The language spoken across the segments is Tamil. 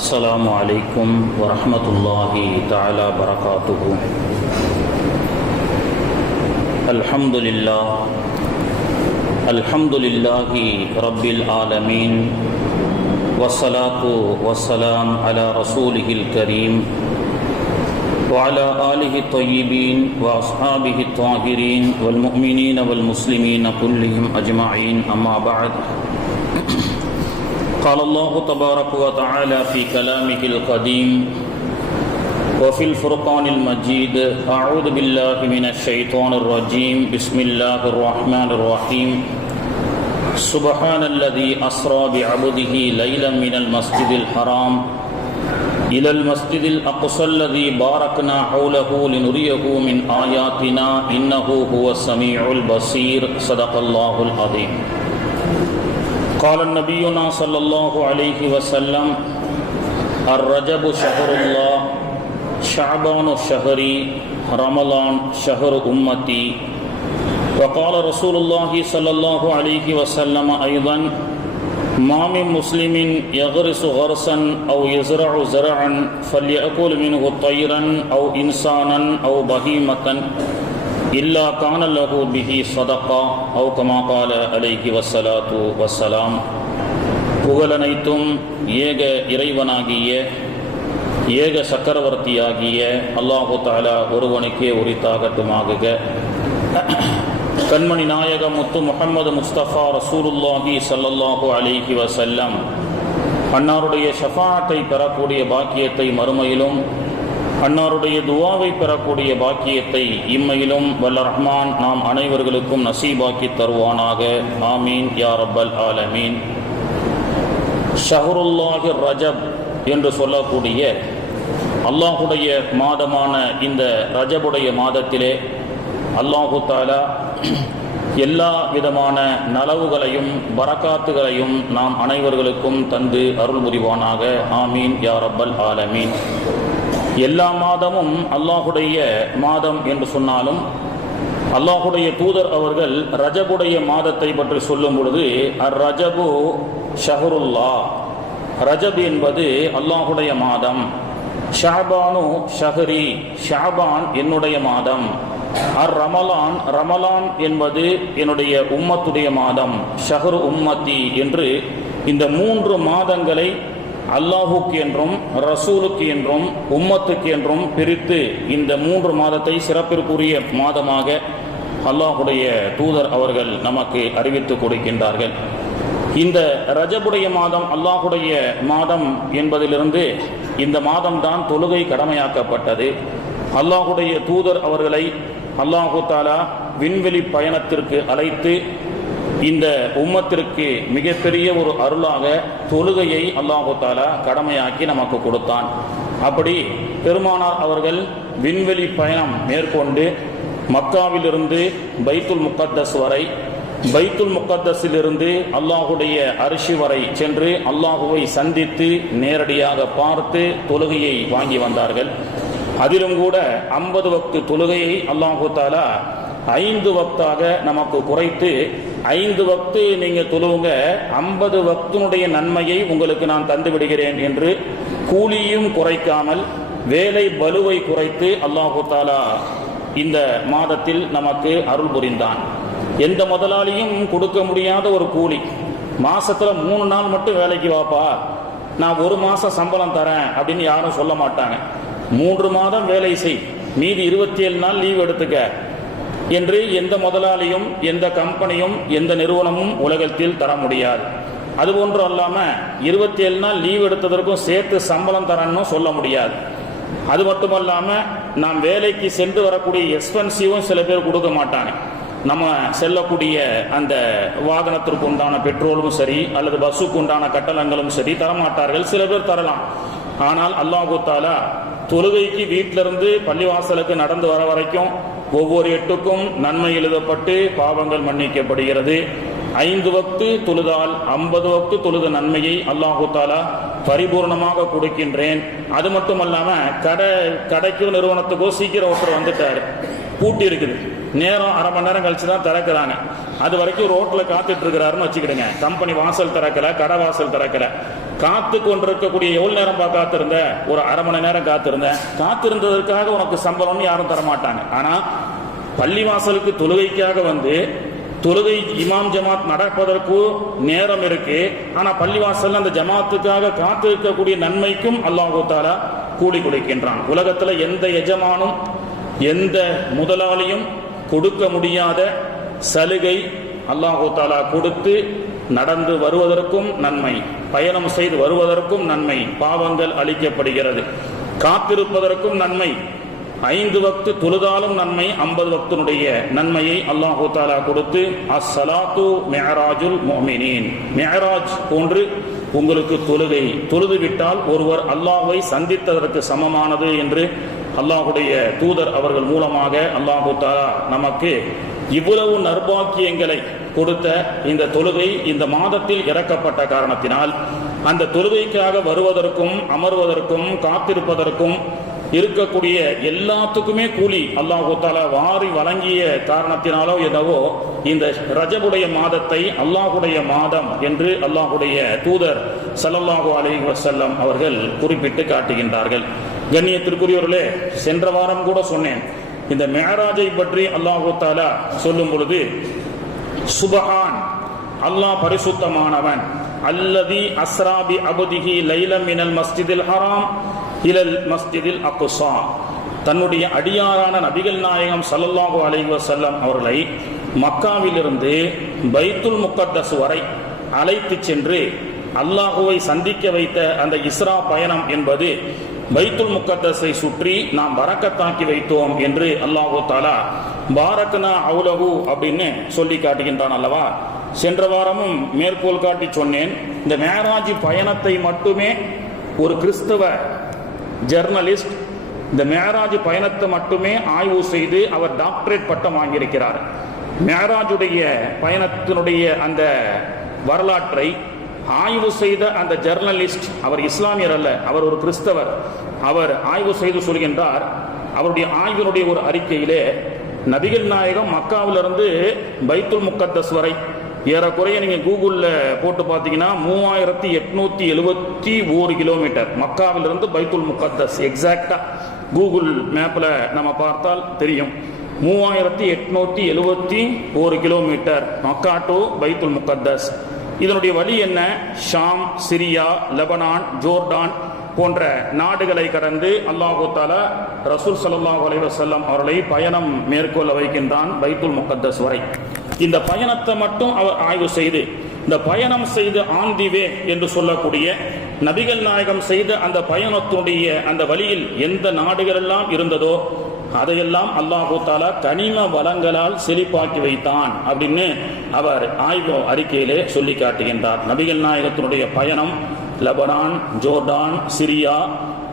السلام عليكم ورحمة الله تعالى وبركاته. الحمد لله رب العالمين، والصلاة والسلام على رسوله الكريم وعلى آله الطيبين وأصحابه الطاهرين والمؤمنين والمسلمين كلهم أجمعين، أما بعد. قال الله تبارك وتعالى في كلامه القديم وفي الفرقان المجيد: أعوذ بالله من الشيطان الرجيم، بسم الله الرحمن الرحيم. سبحان الذي أسرى بعبده ليلا من المسجد الحرام إلى المسجد الأقصى الذي باركنا حوله لنريه من آياتنا إنه هو السميع البصير. صدق الله العظيم. قال نبينا صلى الله عليه وسلم: الرجب شهر الله، شعبان شهري، رمضان شهر أمتي. وقال رسول الله صلى الله عليه وسلم أيضا: ما من مسلم يغرس غرسا أو يزرع زرعا فليأكل منه طيرا أو إنسانا أو بهيمة إلا كان له به صدقة أو كما قال عليه والصلاة والسلام. புகழனைத்தும் ஏக இறைவனாகிய ஏக சக்கரவர்த்தியாகிய அல்லாஹு தஆலா ஒருவனுக்கே உரித்தாகட்டுமாக. கண்மணி நாயகம் முத்து முஹம்மது முஸ்தபா ரசூலுல்லாஹி ஸல்லல்லாஹு அலைஹி வஸல்லம் அன்னாருடைய ஷஃபாஅத்தை பெறக்கூடிய பாக்கியத்தை மறுமையிலும், அன்னாருடைய துஆவை பெறக்கூடிய பாக்கியத்தை இம்மையிலும் வல்ல ரஹ்மான் நாம் அனைவர்களுக்கும் நசீபாக்கி தருவானாக. ஆமீன் யா ரப்பல் ஆலமீன். ஷஹ்ருல்லாஹி ரஜப் என்று சொல்லக்கூடிய அல்லாஹுடைய மாதமான இந்த ரஜபுடைய மாதத்திலே அல்லாஹு தஆலா எல்லா விதமான நலவுகளையும் பரக்காத்துகளையும் நாம் அனைவர்களுக்கும் தந்து அருள் புரிவானாக. ஆமீன் யா ரப்பல் ஆலமீன். எல்லா மாதமும் அல்லாஹுடைய மாதம் என்று சொன்னாலும் அல்லாஹுடைய தூதர் அவர்கள் ரஜபுடைய மாதத்தை பற்றி சொல்லும் பொழுது அர் ரஜபு ஷஹ்ருல்லா, ரஜப் என்பது அல்லாஹுடைய மாதம். ஷஅபானு ஷஹ்ரி, ஷஅபான் என்னுடைய மாதம். அர் ரமலான், ரமலான் என்பது என்னுடைய உம்மத்துடைய மாதம். ஷஹ்ரு உம்மத்தி என்று இந்த 3 மாதங்களை அல்லாஹுக்கு என்றும் ரசூலுக்கு என்றும் உம்மத்துக்கு என்றும் பிரித்து இந்த 3 மாதத்தை சிறப்பிற்குரிய மாதமாக அல்லாஹுடைய தூதர் அவர்கள் நமக்கு அறிவித்து கொடுக்கின்றார்கள். இந்த ரஜபுடைய மாதம் அல்லாஹுடைய மாதம் என்பதிலிருந்து இந்த மாதம்தான் தொழுகை கடமையாக்கப்பட்டது. அல்லாஹுடைய தூதர் அவர்களை அல்லாஹு தஆலா விண்வெளி பயணத்திற்கு அழைத்து இந்த உம்மத்திற்கு மிகப்பெரிய ஒரு அருளாக தொழுகையை அல்லாஹு தஆலா கடமையாக்கி நமக்கு கொடுத்தான். அப்படி பெருமானார் அவர்கள் விண்வெளி பயணம் மேற்கொண்டு மக்காவிலிருந்து பைத்துல் முகத்தஸ் வரை, பைத்துல் முகத்தஸிலிருந்து அல்லாஹுடைய அரிசி வரை சென்று அல்லாஹுவை சந்தித்து நேரடியாக பார்த்து தொழுகையை வாங்கி வந்தார்கள். அதிலும் கூட 50 வக்து தொழுகையை அல்லாஹு தஆலா 5 வக்தாக நமக்கு குறைத்து, 5 வக்து நீங்க தொழுவுங்க, 50 வக்தினுடைய நன்மையை உங்களுக்கு நான் தந்து விடுகிறேன் என்று கூலியும் குறைக்காமல் வேலை பலுவை குறைத்து அல்லாஹு தஆலா இந்த மாதத்தில் நமக்கு அருள் புரிந்தான். எந்த முதலாளியும் கொடுக்க முடியாத ஒரு கூலி. மாசத்துல 3 நாள் மட்டும் வேலைக்கு வாப்பா, நான் 1 மாசம் சம்பளம் தரேன் அப்படின்னு யாரும் சொல்ல மாட்டாங்க. 3 மாதம் வேலை செய், மீதி 27 நாள் லீவ் எடுத்துக்க என்று எந்த முதலாளியும் எந்த கம்பெனியும் எந்த நிறுவனமும் உலகத்தில் தர முடியாது. அதுபோன்று அல்லாம 27 நாள் லீவ் எடுத்ததற்கும் சேர்த்து சம்பளம் தரன்னு சொல்ல முடியாது. அது மட்டுமல்லாம நாம் வேலைக்கு சென்று வரக்கூடிய எக்ஸ்பென்சிவும் சில பேர் கொடுக்க மாட்டாங்க. நம்ம செல்லக்கூடிய அந்த வாகனத்திற்கு உண்டான பெட்ரோலும் சரி அல்லது பஸ்ஸுக்கு உண்டான கட்டணங்களும் சரி தரமாட்டார்கள். சில பேர் தரலாம். ஆனால் அல்லாஹு தஆலா தொழுகைக்கு வீட்டிலிருந்து பள்ளிவாசலுக்கு நடந்து வர வரைக்கும் ஒவ்வொரு எட்டுக்கும் நன்மை எழுதப்பட்டு பாவங்கள் மன்னிக்கப்படுகிறது. 5 வக்து தொழுதால் 50 வக்து தொழுத நன்மையை அல்லாஹு தஆலா பரிபூர்ணமாக கொடுக்கின்றேன். அது மட்டுமல்லாம கடைக்கோ நிறுவனத்துக்கோ சீக்கிரம் ஒருத்தர் வந்துட்டாரு, பூட்டி இருக்குது, நேரம் அரை மணி நேரம் கழிச்சு தான் திறக்கிறாங்க. அது வரைக்கும் ரோட்ல காத்துட்டு இருக்கிறாருன்னு வச்சுக்கிடுங்க. கம்பெனி வாசல் திறக்கல, கடை வாசல் திறக்கல. காத்து கொண்டிருக்கக்கூடிய எவ்வளவு நேரம் காத்திருந்த, ஒரு அரை மணி நேரம் காத்திருந்தேன், காத்திருந்ததற்காக உனக்கு சம்பளம்னு யாரும் தரமாட்டாங்க. ஆனா பள்ளிவாசலுக்கு தொழுகைக்காக வந்து தொழுகை இமாம் ஜமாத் நடப்பதற்கு நேரம் இருக்கு. ஆனா பள்ளிவாசல் அந்த ஜமாத்துக்காக காத்து இருக்கக்கூடிய நன்மைக்கும் அல்லாஹு தஆலா கூலி கொடுக்கின்றான். உலகத்துல எந்த எஜமானும் எந்த முதலாளியும் கொடுக்க முடியாத சலுகை அல்லாஹு தஆலா கொடுத்து நடந்து வருவதற்கும் நன்மை, பயணம் செய்து வருவதற்கும் நன்மை, பாவங்கள் அளிக்கப்படுகிறது. காத்திருப்பதற்கும் நன்மை, 5 வக்து தொழுதாலும் நன்மை, 50 வக்தினுடைய நன்மையை அல்லாஹு தஆலா கொடுத்து அஸ்ஸலாத்து மிஅராஜுல் முஃமினீன், மிஅராஜ் போன்று உங்களுக்கு தொழுகை தொழுது விட்டால் ஒருவர் அல்லாஹ்வை சந்தித்ததற்கு சமமானது என்று அல்லாஹுடைய தூதர் அவர்கள் மூலமாக அல்லாஹு தஆலா நமக்கு இவ்வளவு நற்பாக்கியங்களை கொடுத்த இந்த தொழுகை இந்த மாதத்தில் இறக்கப்பட்ட காரணத்தினால் அந்த தொழுகைக்காக வருவதற்கும் அமர்வதற்கும் காத்திருப்பதற்கும் இருக்கக்கூடிய எல்லாத்துக்குமே கூலி அல்லாஹு தஆலா வாரி வழங்கிய காரணத்தினாலோ என்னவோ இந்த ரஜபுடைய மாதத்தை அல்லாஹுடைய மாதம் என்று அல்லாஹுடைய தூதர் ஸல்லல்லாஹு அலைஹி வஸல்லம் அவர்கள் குறிப்பிட்டு காட்டுகின்றார்கள். கண்ணியத்திற்குரியவர்களே, சென்ற வாரம் கூட சொன்னேன், இந்த மிஅராஜை பற்றி அல்லாஹு தஆலா சொல்லும் பொழுது சுப்ஹான், அல்லாஹ் பரிசுத்தமானவன், அல்லதி அஸ்ரா பி அப்திஹி லைலம் மினல் மஸ்ஜிதில் ஹராம் இலல் மஸ்ஜிதில் அக்ஸா, தன்னுடைய அடியாரான நபிகள் நாயகம் ஸல்லல்லாஹு அலைஹி வஸல்லம் அவர்களை மக்காவிலிருந்து பைத்துல் முக்கத்தஸ் வரை அழைத்து சென்று அல்லாஹுவை சந்திக்க வைத்த அந்த இஸ்ரா பயணம் என்பது பைத்துல் முக்கத்தஸை சுற்றி நாம் பரக்கத்தாக்கி வைத்தோம் என்று அல்லாஹு தஆலா பாரக்னா அவுலஹு அப்படின்னு சொல்லி காட்டுகின்றான் அல்லவா. சென்ற வாரமும் மேற்கோள் காட்டி சொன்னேன், இந்த மிஅராஜ் பயணத்தை மட்டுமே ஒரு கிறிஸ்தவ ஜர்னலிஸ்ட் இந்த மிஅராஜ் பயணத்தை மட்டுமே ஆய்வு செய்து அவர் டாக்டரேட் பட்டம் வாங்கியிருக்கிறார். மிஅராஜுடைய பயணத்தினுடைய அந்த வரலாற்றை ஆய்வு செய்த அந்த ஜர்னலிஸ்ட், அவர் இஸ்லாமியர் அல்ல, அவர் ஒரு கிறிஸ்தவர், அவர் ஆய்வு செய்து சொல்கின்றார். அவருடைய ஆய்வினுடைய ஒரு அறிக்கையிலே நபிகள் நாயகம் மக்காவிலிருந்து பைத்துல் முக்கத்தஸ் வரை ஏறக்குறைய நீங்க கூகுள்ல போட்டு பார்த்தீங்கன்னா 3871 கிலோமீட்டர் மக்காவிலிருந்து பைத்துல் முக்கத்தஸ். எக்ஸாக்டா கூகுள் மேப்ல நம்ம பார்த்தால் தெரியும், 3871 கிலோமீட்டர் மக்கா டு பைத்துல் முக்கத்தஸ். இதனுடைய வழி என்ன? ஷாம், சிரியா, லெபனான், ஜோர்டான் போன்ற நாடுகளை கடந்து அல்லாஹு தஆலா ரசூல் ஸல்லல்லாஹு அலைஹி வஸல்லம் அவர்களை பயணம் மேற்கொள்ள வைக்கின்றான் பைத்துல் முக்கத்தஸ் வரை. இந்த பயணத்தை மட்டும் அவர் ஆய்வு செய்து, இந்த பயணம் செய்து ஆன் தி வே என்று சொல்லக்கூடிய நபிகள் நாயகம் செய்த அந்த பயணத்துடைய அந்த வழியில் எந்த நாடுகளெல்லாம் இருந்ததோ அதையெல்லாம் அல்லாஹு தஆலா கனிம வளங்களால் செழிப்பாக்கி வைத்தான் அப்படின்னு அவர் ஆய்வு அறிக்கையிலே சொல்லி காட்டுகின்றார். நபிகள் நாயகத்தினுடைய பயணம் லெபனான், ஜோர்டான், சிரியா,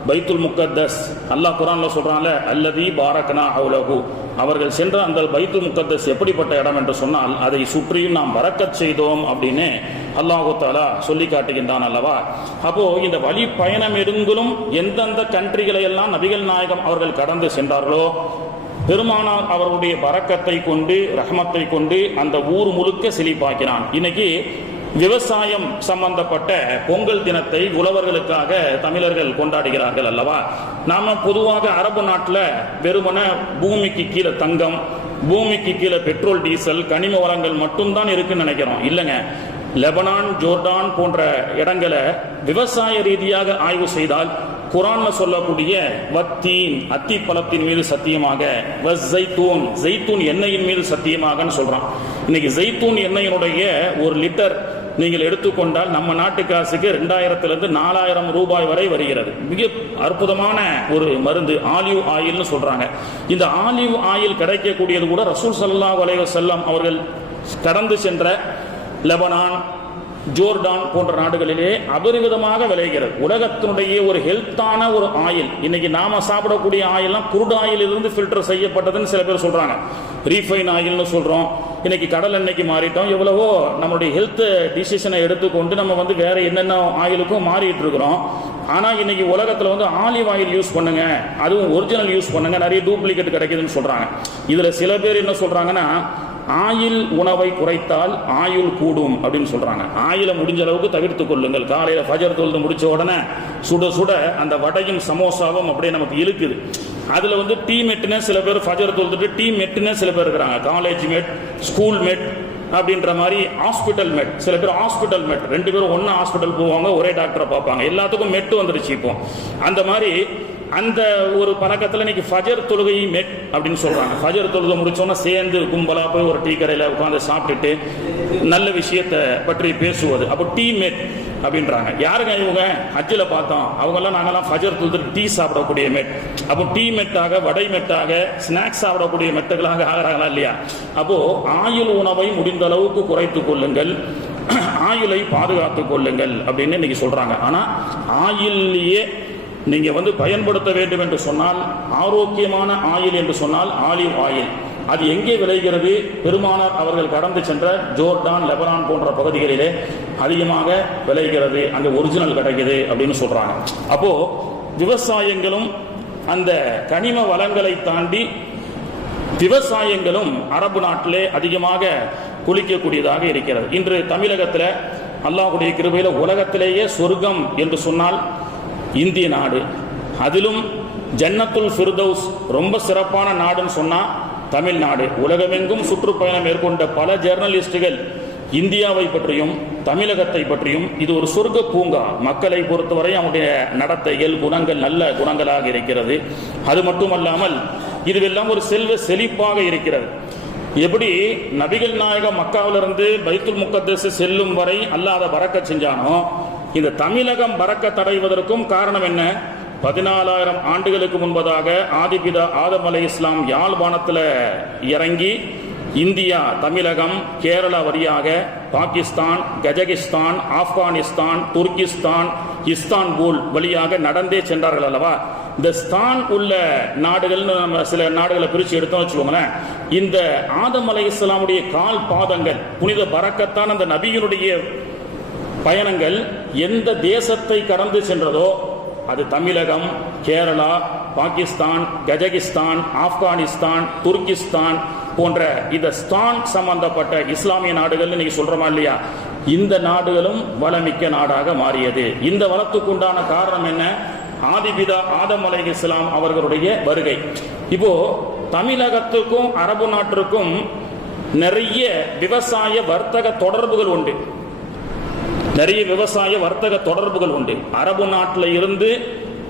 பைத்துல் முக்கத்தஸ். அல்லாஹ் குர்ஆன்ல சொல்றான்ல, அல்லதி பாரக்னா ஹவுலஹு, அவர்கள் சென்ற அந்த பைத்துல் முக்கத்தஸ் எப்படிப்பட்ட இடம் என்று சொன்னால் அதை சுற்றியும் நாம் பரக்கத் செய்தோம் அப்படின்னு அல்லாஹு தஆலா சொல்லி காட்டுகின்றான் அல்லவா. அப்போ இந்த வழி பயணம் எடுங்களும் எந்தெந்த கண்ட்ரிகளை எல்லாம் நபிகள் நாயகம் அவர்கள் கடந்து சென்றார்களோ பெருமானார் அவர்களுடைய பரக்கத்தை கொண்டு ரஹ்மத்தை கொண்டு அந்த ஊர் முழுக்க செழிப்பாக்கினான். இன்னைக்கு விவசாயம் சம்பந்தப்பட்ட பொங்கல் தினத்தை உழவர்களுக்காக தமிழர்கள் கொண்டாடுகிறார்கள் அல்லவா. நாம பொதுவாக அரபு நாட்டில் வெறுமன பூமிக்கு கீழே தங்கம், பூமிக்கு கீழே பெட்ரோல், டீசல், கனிம வளங்கள் மட்டும்தான் இருக்குன்னு நினைக்கிறோம். இல்லைங்க, லெபனான், ஜோர்டான் போன்ற இடங்களை விவசாய ரீதியாக ஆய்வு செய்தால் குர்ஆன்ல சொல்லக்கூடிய வத்தீன், அத்தி பழத்தின் மீது சத்தியமாக, வஸ்ஸைத்தூன், ஜெய்தூன் எண்ணெயின் மீது சத்தியமாக சொல்றான். இன்னைக்கு ஜெய்தூன் எண்ணெயினுடைய ஒரு லிட்டர் நீங்கள் எடுத்துக்கொண்டால் நம்ம நாட்டு காசுக்கு 2000 - 4000 ரூபாய் வரை வருகிறது. மிக அற்புதமான ஒரு மருந்து, ஆலிவ் ஆயில்னு சொல்றாங்க. இந்த ஆலிவ் ஆயில் கிடைக்கக்கூடியது கூட ரசூல் ஸல்லல்லாஹு அலைஹி வஸல்லம் அவர்கள் கடந்து சென்ற லெபனான், ஜோர்டான் போன்ற நாடுகளிலே அபரிவிதமாக விளைகிறது. உலகத்தினுடைய ஒரு ஹெல்த்தான ஒரு ஆயில். இன்னைக்கு நாம சாப்பிடக்கூடிய ஆயில்லாம் குருட் ஆயில் இருந்து ஃபில்டர் செய்யப்பட்டதுன்னு சில பேர் சொல்றாங்க, ரீஃபைன் ஆயில்னு சொல்றோம். இன்னைக்கு கடல் எண்ணெய்க்கு மாறிட்டோம். எவ்வளவோ நம்மளுடைய ஹெல்த் டிசிஷனை எடுத்துக்கொண்டு நம்ம வேற என்னென்ன ஆயிலுக்கும் மாறிட்டு இருக்கிறோம். ஆனா இன்னைக்கு உலகத்துல ஆலிவ் ஆயில் யூஸ் பண்ணுங்க, அதுவும் ஒரிஜினல் யூஸ் பண்ணுங்க, நிறைய டூப்ளிகேட் கிடைக்குதுன்னு சொல்றாங்க. இதுல சில பேர் என்ன சொல்றாங்கன்னா, ஆயில் உணவை குறைத்தால் ஆயுள் கூடும் அப்படின்னு சொல்றாங்க. ஆயில முடிஞ்ச அளவுக்கு தவிர்த்து கொள்ளுங்கள். காலையில ஃபஜர் தொழுது முடிச்ச உடனே சுட சுட அந்த வடையும் சமோசாவும் அப்படியே நமக்கு இழுக்குது. அதுல வந்து டீ மெட்னு சில பேர் ஃபஜர் தொழுதுட்டு டீ மெட்னு சில பேர் இருக்கிறாங்க. காலேஜ் மெட், ஸ்கூல் மெட் அப்படின்ற மாதிரி, ஹாஸ்பிட்டல் மெட், சில பேர் ஹாஸ்பிட்டல் மெட், ரெண்டு பேரும் ஒன்னா ஹாஸ்பிட்டல் போவாங்க, ஒரே டாக்டரை பார்ப்பாங்க. எல்லாத்துக்கும் மெட்டு வந்துருச்சு இப்போ. அந்த மாதிரி அந்த ஒரு பழக்கத்தில் இன்னைக்கு ஃபஜர் தொழுகை மெட் அப்படின்னு சொல்றாங்க. ஃபஜர் தொழுகை முடிச்சோன்னா சேர்ந்து கும்பலா போய் ஒரு டீ கடையில் உட்காந்து சாப்பிட்டுட்டு நல்ல விஷயத்தை பற்றி பேசுவது, அப்போ டீ மெட் அப்படின்றாங்க. யாருங்க இவங்க? ஹஜ்ஜில் பார்த்தோம், அவங்கெல்லாம் நாங்கெல்லாம் ஃபஜர் தொழுது டீ சாப்பிடக்கூடிய மெட். அப்போ டீ மெட்டாக, வடை மெட்டாக, ஸ்நாக்ஸ் சாப்பிடக்கூடிய மெட்டுகளாக ஆகிறாங்களா இல்லையா? அப்போ ஆயுள் உணவை முடிந்த அளவுக்கு குறைத்துக் கொள்ளுங்கள், ஆயுளை பாதுகாத்துக் கொள்ளுங்கள் அப்படின்னு இன்னைக்கு சொல்றாங்க. ஆனா ஆயிலேயே நீங்க வந்து பயன்படுத்த வேண்டும் என்று சொன்னால், ஆரோக்கியமான ஆயில் என்று சொன்னால் ஆலிவ் ஆயில். அது எங்கே விளைகிறது? பெருமானார் அவர்கள் கடந்து சென்ற ஜோர்டான், லெபனான் போன்ற பகுதிகளிலே அதிகமாக விளைகிறது, அங்கே ஒரிஜினல் கிடைக்குது அப்படின்னு சொல்றாங்க. அப்போ விவசாயங்களும் அந்த கனிம வளங்களை தாண்டி விவசாயங்களும் அரபு நாட்டிலே அதிகமாக குளிக்கக்கூடியதாக இருக்கிறது. இன்று தமிழகத்தில் அல்லாஹ்வுடைய கிருபையில உலகத்திலேயே சொர்க்கம் என்று சொன்னால் இந்திய நாடு. அதிலும் ஜன்னத்துல் ஃபிர்தௌஸ் ரொம்ப சிறப்பான நாடுன்னு சொன்னா தமிழ்நாடு. உலகமெங்கும் சுற்றுப்பயணம் மேற்கொண்ட பல ஜேர்னலிஸ்டுகள் இந்தியாவை பற்றியும் தமிழகத்தை பற்றியும் இது ஒரு சொர்க்க பூங்கா, மக்களை பொறுத்தவரை அவனுடைய நடத்தைகள், குணங்கள் நல்ல குணங்களாக இருக்கிறது. அது மட்டுமல்லாமல் இதுவெல்லாம் ஒரு செல்வ செழிப்பாக இருக்கிறது. எப்படி நபிகள் நாயகம் மக்காவிலிருந்து பைத்துல் முக்கத்தஸ் செல்லும் வரை அல்லாத பறக்க செஞ்சானோ, இந்த தமிழகம் பறக்க தடைவதற்கும் காரணம் என்ன? 14,000 ஆண்டுகளுக்கு முன்பதாக ஆதிபிதா ஆதம் அலைஹிஸ்ஸலாம் யாழ்ப்பாணத்தில் இறங்கி இந்தியா, தமிழகம், கேரளா வழியாக பாகிஸ்தான், கஜகிஸ்தான், ஆப்கானிஸ்தான், துர்கிஸ்தான், இஸ்தான்புல் வழியாக நடந்தே சென்றார்கள் அல்லவா? இந்த ஸ்தான் உள்ள நாடுகள்னு நம்ம சில நாடுகளை பிரித்து எடுத்தோம் வச்சுக்கோங்களேன். இந்த ஆதம் அலைஹிஸ்ஸலாமுடைய கால் பாதங்கள், புனித பரக்கத்தான் அந்த நபியினுடைய பயணங்கள் எந்த தேசத்தை கடந்து சென்றதோ அது தமிழகம், கேரளா, பாகிஸ்தான், கஜகிஸ்தான், ஆப்கானிஸ்தான், துர்கிஸ்தான் போன்ற இந்த ஸ்தான் சம்பந்தப்பட்ட இஸ்லாமிய நாடுகள் இன்னைக்கு சொல்றோமா இல்லையா? இந்த நாடுகளும் வளமிக்க நாடாக மாறியது. இந்த வளத்துக்குண்டான காரணம் என்ன? ஆதிபிதா ஆதம் அலைஹிஸ்ஸலாம் அவர்களுடைய வருகை. இப்போ தமிழகத்துக்கும் அரபு நாட்டிற்கும் நிறைய விவசாய வர்த்தக தொடர்புகள் உண்டு. நிறைய விவசாய வர்த்தக தொடர்புகள் உண்டு. அரபு நாட்டில் இருந்து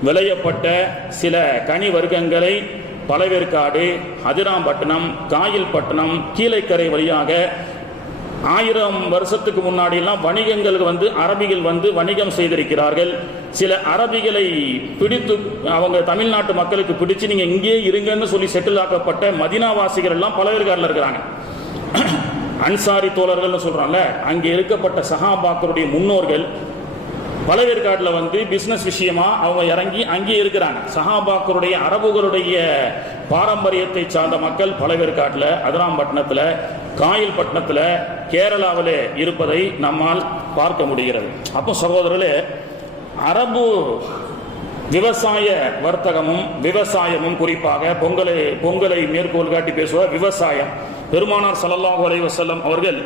விளையப்பட்ட சில கனி வர்க்கங்களை பழவேற்காடு, அதிராம்பட்டினம், காயில்பட்டினம், கீழைக்கரை வழியாக 1000 வருஷத்துக்கு முன்னாடியெல்லாம் வணிகங்கள் வந்து அரபிகள் வந்து வணிகம் செய்திருக்கிறார்கள். சில அரபிகளை பிடித்து அவங்க தமிழ்நாட்டு மக்களுக்கு பிடிச்சு நீங்க இங்கே இருங்கன்னு சொல்லி செட்டில் ஆக்கப்பட்ட மதீனாவாசிகள் எல்லாம் பழவேற்காடுல இருக்கிறாங்க. அன்சாரி தோழர்கள் சொல்றாங்க. அங்கே இருக்கப்பட்ட சஹாபாக்களுடைய முன்னோர்கள் பழவேற்காட்டில் வந்து பிசினஸ் விஷயமா அவங்க இறங்கி அங்கே இருக்கிறாங்க. சஹாபாக்களுடைய அரபுகளுடைய பாரம்பரியத்தை சார்ந்த மக்கள் பழவேற்காட்டில், அதிராம்பட்டினத்தில், காயில்பட்டினத்தில், கேரளாவில் இருப்பதை நம்மால் பார்க்க முடிகிறது. அப்போ சகோதரர்களே, அரபு விவசாய வர்த்தகமும் விவசாயமும், குறிப்பாக பொங்கலை மேற்கோள் காட்டி பேசுவ விவசாயம், பெருமானார் ஸல்லல்லாஹு அலைஹி வஸல்லம் அவர்கள்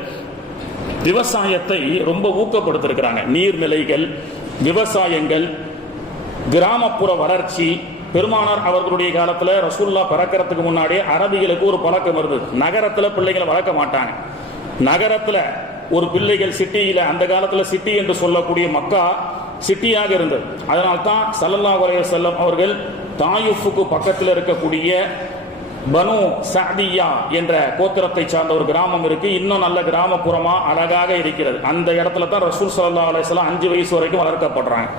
விவசாயத்தை ரொம்ப ஊக்கப்படுத்திருக்கிறாங்க. நீர்நிலைகள், விவசாயங்கள், கிராமப்புற வளர்ச்சி. பெருமானார் அவர்களுடைய காலத்தில் ரசூலுல்லாஹ் பிறக்கிறதுக்கு முன்னாடியே அரபிகளுக்கு ஒரு பழக்கம் இருந்தது. நகரத்தில் பிள்ளைகளை வளர்க்க மாட்டாங்க. நகரத்தில் ஒரு பிள்ளைகள் சிட்டியில், அந்த காலத்தில் சிட்டி என்று சொல்லக்கூடிய மக்கா சிட்டியாக இருந்தது. அதனால்தான் ஸல்லல்லாஹு அலைஹி வஸல்லம் அவர்கள் தாயிஃபுக்கு பக்கத்தில் இருக்கக்கூடிய பனு சஅதியா என்ற கோத்திரத்தை சார்ந்த ஒரு கிராமம் இருக்கு. இன்னும் நல்ல கிராமப்புறமா அழகாக இருக்கிறது. அந்த இடத்துல தான் ரசூல் ஸல்லல்லாஹு அலைஹி வஸல்லம் 5 வயசு வரைக்கும் வளர்க்கப்படுறாங்க.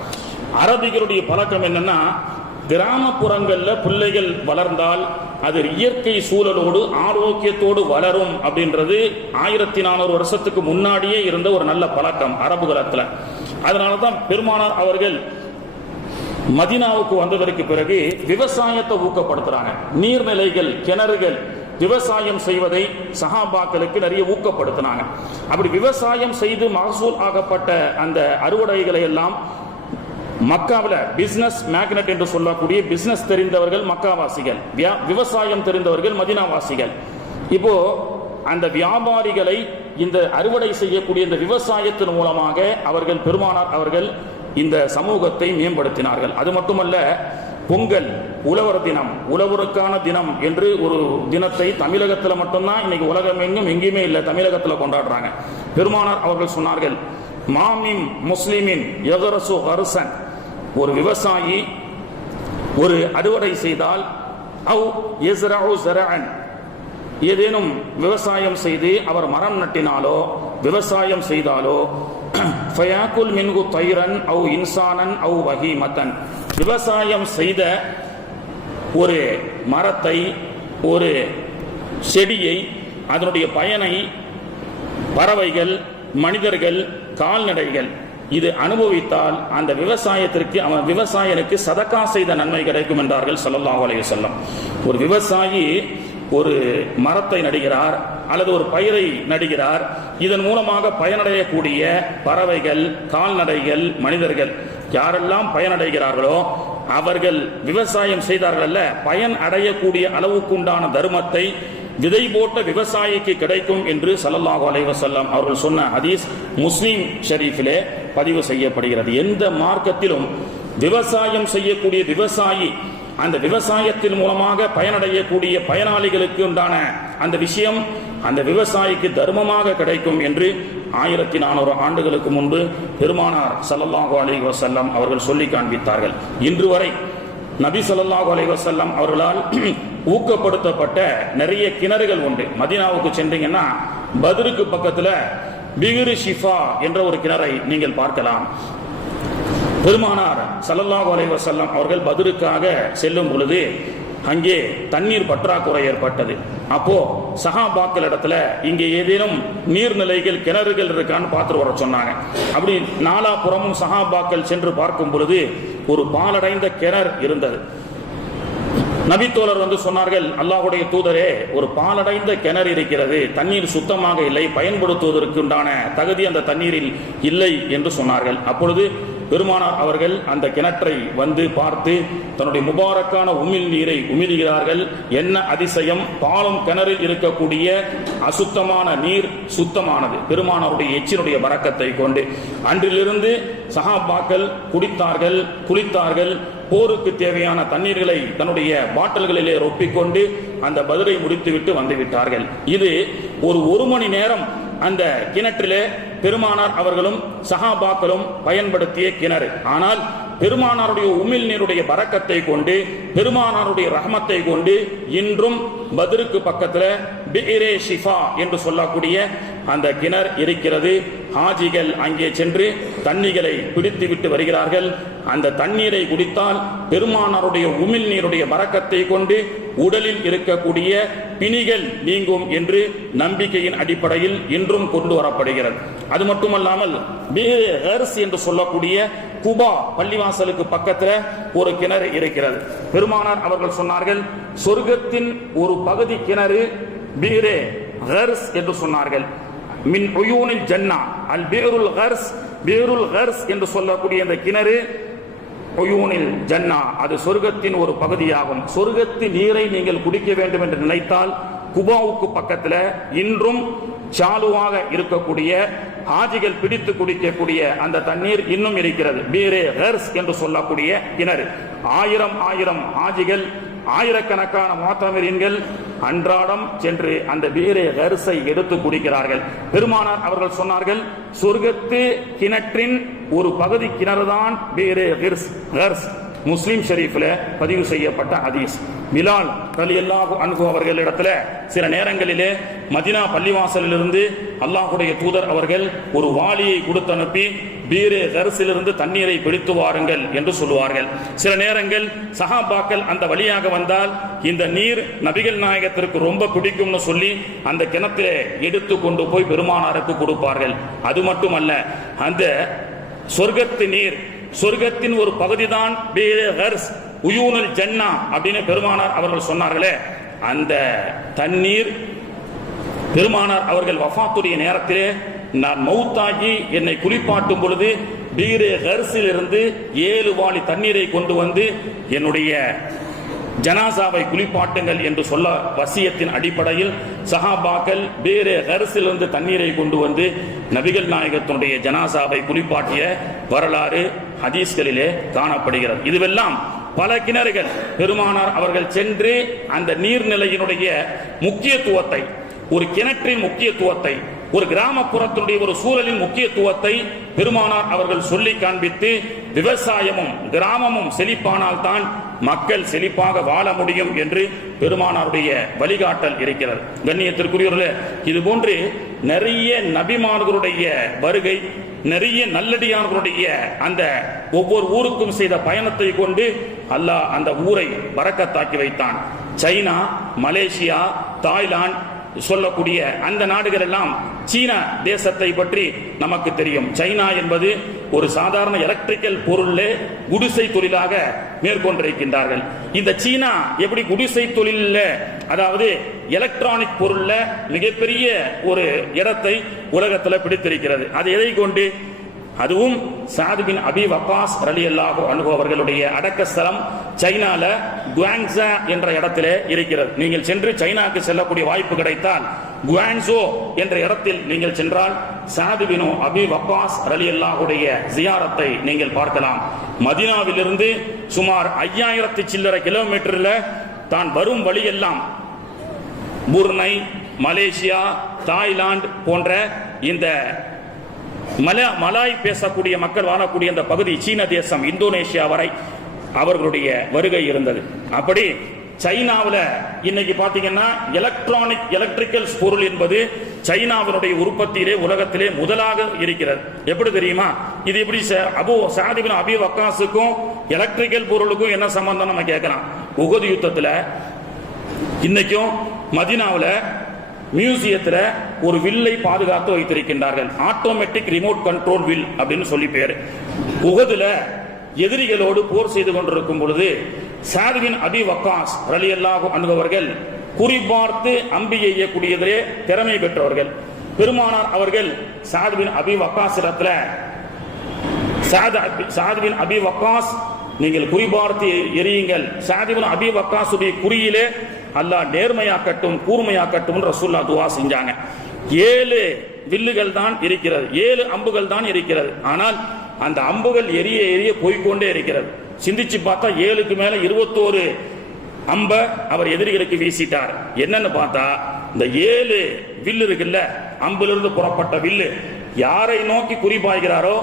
அரபிகளுடைய பழக்கம் என்னன்னா, கிராமப்புறங்கள்ல பிள்ளைகள் வளர்ந்தால் அது இயற்கை சூழலோடு ஆரோக்கியத்தோடு வளரும் அப்படின்றது 1400 வருஷத்துக்கு முன்னாடியே இருந்த ஒரு நல்ல பழக்கம் அரபுகளத்துல. அதனாலதான் பெருமானார் அவர்கள் மதீனாவுக்கு வந்ததற்கு பிறகு விவசாயத்தை ஊக்கப்படுத்துறாங்க. நீர்நிலைகள், கிணறுகள், விவசாயம் செய்வதை சஹாபாக்களுக்கு நிறைய ஊக்கப்படுத்தினாங்க. அப்படி விவசாயம் செய்து மகசூல் ஆகப்பட்ட அந்த அறுவடைகளை எல்லாம் மக்காவில் பிசினஸ் மேக்னட் என்று சொல்லக்கூடிய பிசினஸ் தெரிந்தவர்கள் மக்காவாசிகள், விவசாயம் தெரிந்தவர்கள் மதீனாவாசிகள். இப்போ அந்த வியாபாரிகளை இந்த அறுவடை செய்யக்கூடிய இந்த விவசாயத்தின் மூலமாக அவர்கள் பெருமானார் அவர்கள் இந்த சமூகத்தை மேம்படுத்தினார்கள். அது மட்டுமல்ல, பொங்கல் உழவர் தினம், உழவருக்கான தினம் என்று ஒரு தினத்தை தமிழகத்தில் மட்டும்தான் இன்னைக்கு உலகம் எங்கேயுமே இல்லை, தமிழகத்தில் கொண்டாடுறாங்க. பெருமானார் அவர்கள் சொன்னார்கள், மாமின் முஸ்லிமின் யகரசு ஹர்சன், ஒரு விவசாயி ஒரு அறுவடை செய்தால், அவ் யஸ்ரஉ ஸரஅன், ஏதேனும் விவசாயம் செய்து அவர் மரம் நட்டினாலோ விவசாயம் செய்தாலோ, ஃபயாக்குல் மின்ஹு தைரன் அவ் இன்சானன் அவ் வஹீமத்தன், விவசாயம் செய்த ஒரு மரத்தை ஒரு செடியை அதனுடைய பயனை பறவைகள் மனிதர்கள் கால்நடைகள் இது அனுபவித்தால் அந்த விவசாயத்திற்கு அவன் விவசாயனுக்கு சதக்கா செய்த நன்மை கிடைக்கும் என்றார்கள் ஸல்லல்லாஹு அலைஹி வஸல்லம். ஒரு விவசாயி ஒரு மரத்தை நடுகிறார் அல்லது ஒரு பயிரை நடுகிறார், இதன் மூலமாக பயனடையக்கூடிய பறவைகள் கால்நடைகள் மனிதர்கள் யாரெல்லாம் பயனடைகிறார்களோ அவர்கள் விவசாயம் செய்தார்கள், பயன் அடையக்கூடிய அளவுக்கு உண்டான தர்மத்தை விதை போட்ட விவசாயிக்கு கிடைக்கும் என்று ஸல்லல்லாஹு அலைஹி வஸல்லம் அவர்கள் சொன்ன ஹதீஸ் முஸ்லிம் ஷரீஃபிலே பதிவு செய்யப்படுகிறது. எந்த மார்க்கத்திலும் விவசாயம் செய்யக்கூடிய விவசாயி அந்த விவசாயத்தின் மூலமாக பயனடையக்கூடிய பயனாளிகளுக்கு உண்டான அந்த விஷயம் அந்த விவசாயிக்கு தர்மமாக கிடைக்கும் என்று 1400 ஆண்டுகளுக்கு முன்பு பெருமானார் ஸல்லல்லாஹு அலைஹி வஸல்லம் அவர்கள் சொல்லி காண்பித்தார்கள். இன்று வரை நபி ஸல்லல்லாஹு அலைஹி வஸல்லம் அவர்களால் ஊக்கப்படுத்தப்பட்ட நிறைய கிணறுகள் உண்டு. மதீனாவுக்கு சென்றீங்கன்னா பத்ருக்கு பக்கத்துல பிகிரு ஷிஃபா என்ற ஒரு கிணறை நீங்கள் பார்க்கலாம். பெருமானார் ஸல்லல்லாஹு அலைஹி வஸல்லம் அவர்கள் பத்ருக்காக செல்லும் பொழுது அங்கே தண்ணீர் பற்றாக்குறை ஏற்பட்டது. அப்போ சஹாபாக்கள் இடத்துல இங்கே ஏதேனும் நீர்நிலைகள் கிணறுகள் இருக்கான்னு பார்த்துட்டு வர சொன்னாங்க. அப்படி நாலாபுறமும் சஹாபாக்கள் சென்று பார்க்கும் பொழுது ஒரு பாலடைந்த கிணறு இருந்தது. நபித்தோழர் வந்து சொன்னார்கள், அல்லாஹ்வுடைய தூதரே, ஒரு பாலடைந்த கிணறு இருக்கிறது, தண்ணீர் சுத்தமாக இல்லை, பயன்படுத்துவதற்கு உண்டான தகுதி அந்த தண்ணீரில் இல்லை என்று சொன்னார்கள். அப்பொழுது பெருமானார் அவர்கள் அந்த கிணற்றை வந்து பார்த்து தன்னுடைய முபாரக்கான உமிழ் நீரை உமிழ்கிறார்கள். என்ன அதிசயம்! பாலும் கிணறில் இருக்கக்கூடிய அசுத்தமான நீர் சுத்தமானது பெருமானாருடைய எச்சினுடைய பரக்கத்தை கொண்டு. அன்றிலிருந்து சஹாபாக்கள் குடித்தார்கள், குளித்தார்கள், போருக்கு தேவையான தண்ணீர்களை தன்னுடைய பாட்டில்களிலே ரொப்பிக்கொண்டு அந்த பத்ரை முடித்துவிட்டு வந்து விட்டார்கள். இது ஒரு மணி நேரம் அந்த கிணற்றிலே பெருமானார் அவர்களும் சஹாபாக்களும் பயன்படுத்திய கிணறு. ஆனால் பெருமானாருடைய உமிழ் நீருடைய பரக்கத்தை கொண்டு பெருமானாருடைய ரஹமத்தை கொண்டு இன்றும் பத்ருக்கு பக்கத்துல பிஇரே ஷிஃபா என்று சொல்லக்கூடிய அந்த கிணறு இருக்கிறது. ஹாஜிகள் அங்கே சென்று தண்ணீரை பிடித்து விட்டு வருகிறார்கள். அந்த தண்ணீரை குடித்தால் பெருமானாருடைய உமிழ் நீருடைய பரக்கத்தை கொண்டு உடலில் இருக்கக்கூடிய பிணிகள் நீங்கும் என்று நம்பிக்கையின் அடிப்படையில் இன்றும் கொண்டு வரப்படுகிறது. அது மட்டுமல்லாமல் ஹர்ஸ் என்று சொல்லக்கூடிய குபா பள்ளிவாசலுக்கு பக்கத்தில் ஒரு கிணறு இருக்கிறது. பெருமானார் அவர்கள் சொன்னார்கள், சொர்க்கத்தின் ஒரு பகுதி கிணறு பீரே ஹர்ஸ் என்று சொன்னார்கள். மின் உயூனில் ஜன்னா அல் பீருல் ஹர்ஸ், பீருல் ஹர்ஸ் என்று சொல்லக்கூடிய இந்த கிணறு உயூனில் ஜன்னா, அது சொர்க்கத்தின் ஒரு பகுதியாகும். சொர்க்கத்தின் நீரை நீங்கள் குடிக்க வேண்டும் என்று நினைத்தால் குபாவுக்கு பக்கத்தில் இன்றும் சாலுவாக இருக்கக்கூடிய ஹாஜிகள் பிடித்து குடிக்கக்கூடிய அந்த தண்ணீர் இன்னும் இருக்கிறது. பீரே ஹர்ஸ் என்று சொல்லக்கூடிய கிணறு. ஆயிரம் ஹாஜிகள், ஆயிரக்கணக்கான முஅத்தமிரீன்கள் அன்றாடம் சென்று அந்த பீரே ஹர்ஸை எடுத்து குடிக்கிறார்கள். பெருமானார் அவர்கள் சொன்னார்கள், சொர்க்கத்து கிணற்றின் ஒரு பகுதி கிணறுதான் பீரே ஹர்ஸ். முஸ்லிம் ஷரீஃபில் பதிவு செய்யப்பட்ட ஹதீஸ். பிலால் ரலியல்லாஹு அன்ஹு அவர்களிடத்துல சில நேரங்களிலே மதீனா பள்ளிவாசலிலிருந்து அல்லாஹ்வுடைய தூதர் அவர்கள் ஒரு வாளியை கொடுத்து அனுப்பி பீரே ஹர்ஸிலிருந்து தண்ணீரை பிடித்து வாருங்கள் என்று சொல்லுவார்கள். சில நேரங்கள் சஹாபாக்கள் அந்த வழியாக வந்தால் இந்த நீர் நபிகள் நாயகத்திற்கு ரொம்ப பிடிக்கும்னு சொல்லி அந்த கிணத்திலே எடுத்து கொண்டு போய் பெருமானாருக்கு கொடுப்பார்கள். அது மட்டுமல்ல, அந்த சொர்க்கத்து நீர் சொர்க்கத்தின் ஒரு பகுதி தான் பீரே ஹர்ஸ் உயூனுல் ஜன்னா அப்படின்னு பெருமானார் அவர்கள் சொன்னார்களே, அந்த தண்ணீர் பெருமானார் அவர்கள் வஃபாத்துடைய நேரத்திலே நான் மௌத்தாகி என்னை குளிப்பாட்டும் பொழுது பீரே ஹர்ஸில் இருந்து 7 வாளி தண்ணீரை கொண்டு வந்து என்னுடைய ஜனாசாவை குளிப்பாட்டுங்கள் என்று சொல்ல வசியத்தின் அடிப்படையில் சஹாபாக்கள் வேறு ஹர்ஸிலிருந்து தண்ணீரை கொண்டு வந்து நபிகள் நாயகத்தினுடைய ஜனாசாவை குளிப்பாட்டிய வரலாறு ஹதீஸ்களிலே காணப்படுகிறது. இதுவெல்லாம் பல கிணறுகள் பெருமானார் அவர்கள் சென்று அந்த நீர்நிலையினுடைய முக்கியத்துவத்தை, ஒரு கிணற்றின் முக்கியத்துவத்தை, ஒரு கிராமப்புறத்தினுடைய ஒரு சூழலின் முக்கியத்துவத்தை பெருமானார் அவர்கள் சொல்லி காண்பித்து, விவசாயமும் கிராமமும் செழிப்பானால் தான் மக்கள் செழிப்பாக வாழ முடியும் என்று பெருமானாருடைய வழிகாட்டல் இருக்கிறது. கண்ணியத்திற்குரியவர்களே, இது போன்று நிறைய நபிமார்களுடைய வருகை, நிறைய நல்லடியார்களுடைய அந்த ஒவ்வொரு ஊருக்கும் செய்த பயணத்தை கொண்டு அல்லாஹ் அந்த ஊரை பரக்கத்தாக்கி வைத்தான். சைனா, மலேசியா, தாய்லாந்து சொல்லக்கூடிய அந்த நாடுகள் எல்லாம் சீனா தேசத்தை பற்றி நமக்கு தெரியும். சைனா என்பது ஒரு சாதாரண எலக்ட்ரிக்கல் பொருளே குடிசை தொழிலாக மேற்கொண்டிருக்கின்றார்கள். இந்த சீனா எப்படி குடிசை தொழில, அதாவது எலக்ட்ரானிக் பொருள்ல மிகப்பெரிய ஒரு இடத்தை உலகத்தில் பிடித்திருக்கிறது. அது எதை கொண்டு? அதுவும் சாத் பின் அபி வக்காஸ் ரலியல்லாஹு அன்ஹு அவர்களுடைய அடக்கஸ்தலம் சைனால குவாங்ஸா என்ற இடத்திலே இருக்கிறது. நீங்கள் சென்று சைனாக்கு செல்லக்கூடிய வாய்ப்பு கிடைத்தால் குவாங்ஸோ என்ற இடத்தில் நீங்கள் சென்றால் சாத் பின் அபி வக்காஸ் ரலியல்லாஹுடைய ஜியாரத்தை நீங்கள் பார்க்கலாம். மதீனாவிலிருந்து சுமார் 5000 சில்லறை கிலோமீட்டர்ல தான் வரும் வழியெல்லாம் புர்னை, மலேசியா, தாய்லாந்து போன்ற இந்த மலாய் பேசக்கூடிய மக்கள் வாழக்கூடிய அந்த பகுதி, சீன தேசம், இந்தோனேஷியா வரை அவர்களுடைய வருகை இருந்தது. அப்படி சைனாவில் இன்னைக்கு பாத்தீங்கன்னா எலக்ட்ரிக்கல் பொருள் என்பது சைனாவினுடைய உற்பத்தியிலே உலகத்திலே முதலாக இருக்கிறது. எப்படி தெரியுமா? இது எப்படி சாத் பின் அபி வக்காஸுக்கும் எலக்ட்ரிக்கல் பொருளுக்கும் என்ன சம்பந்தம் நம்ம கேட்கலாம். உஹது யுத்தத்தில் இன்னைக்கும் மதீனாவில் மியூசியத்தில் ஒரு வில்லை பாதுகாத்து வைத்திருக்கின்றார்கள். ஆட்டோமேட்டிக் ரிமோட் கண்ட்ரோல் வில் அப்படின்னு சொல்லி பேரு. உஹதுல எதிரிகளோடு போர் செய்து கொண்டிருக்கும் பொழுது சாத் பின் அபி வக்காஸ் ரலியல்லாஹு அன்ஹு அவர்கள் குறிபார்த்து அம்பி எய்யக்கூடியதிலே திறமை பெற்றவர்கள். பெருமானார் அவர்கள் சாத் பின் அபி வக்காஸ் இடத்துல, சாத் பின் அபி வக்காஸ் நீங்கள் குறிபார்த்து எரியுங்கள், சாத் பின் அபி வக்காஸுடைய குறியிலே அல்லாஹ் நேர்மையாக்கட்டும் கூர்மையாக்கட்டும் ரசூலுல்லாஹ் துஆ செஞ்சாங்க. 7 வில்லுகள் தான் இருக்கிறது, 7 அம்புகள் தான் இருக்கிறது. ஆனால் அந்த அம்புகள் எரிய எரிய போய்கொண்டே இருக்கிறது. சிந்திச்சு பார்த்தா 7க்கு மேல 21 அம்ப அவர் எதிரிகளுக்கு வீசிட்டார். என்னன்னு பார்த்தா இந்த 7 வில்லு இருக்குல்ல, அம்பிலிருந்து புறப்பட்ட வில்லு யாரை நோக்கி குறிப்பாய்கிறாரோ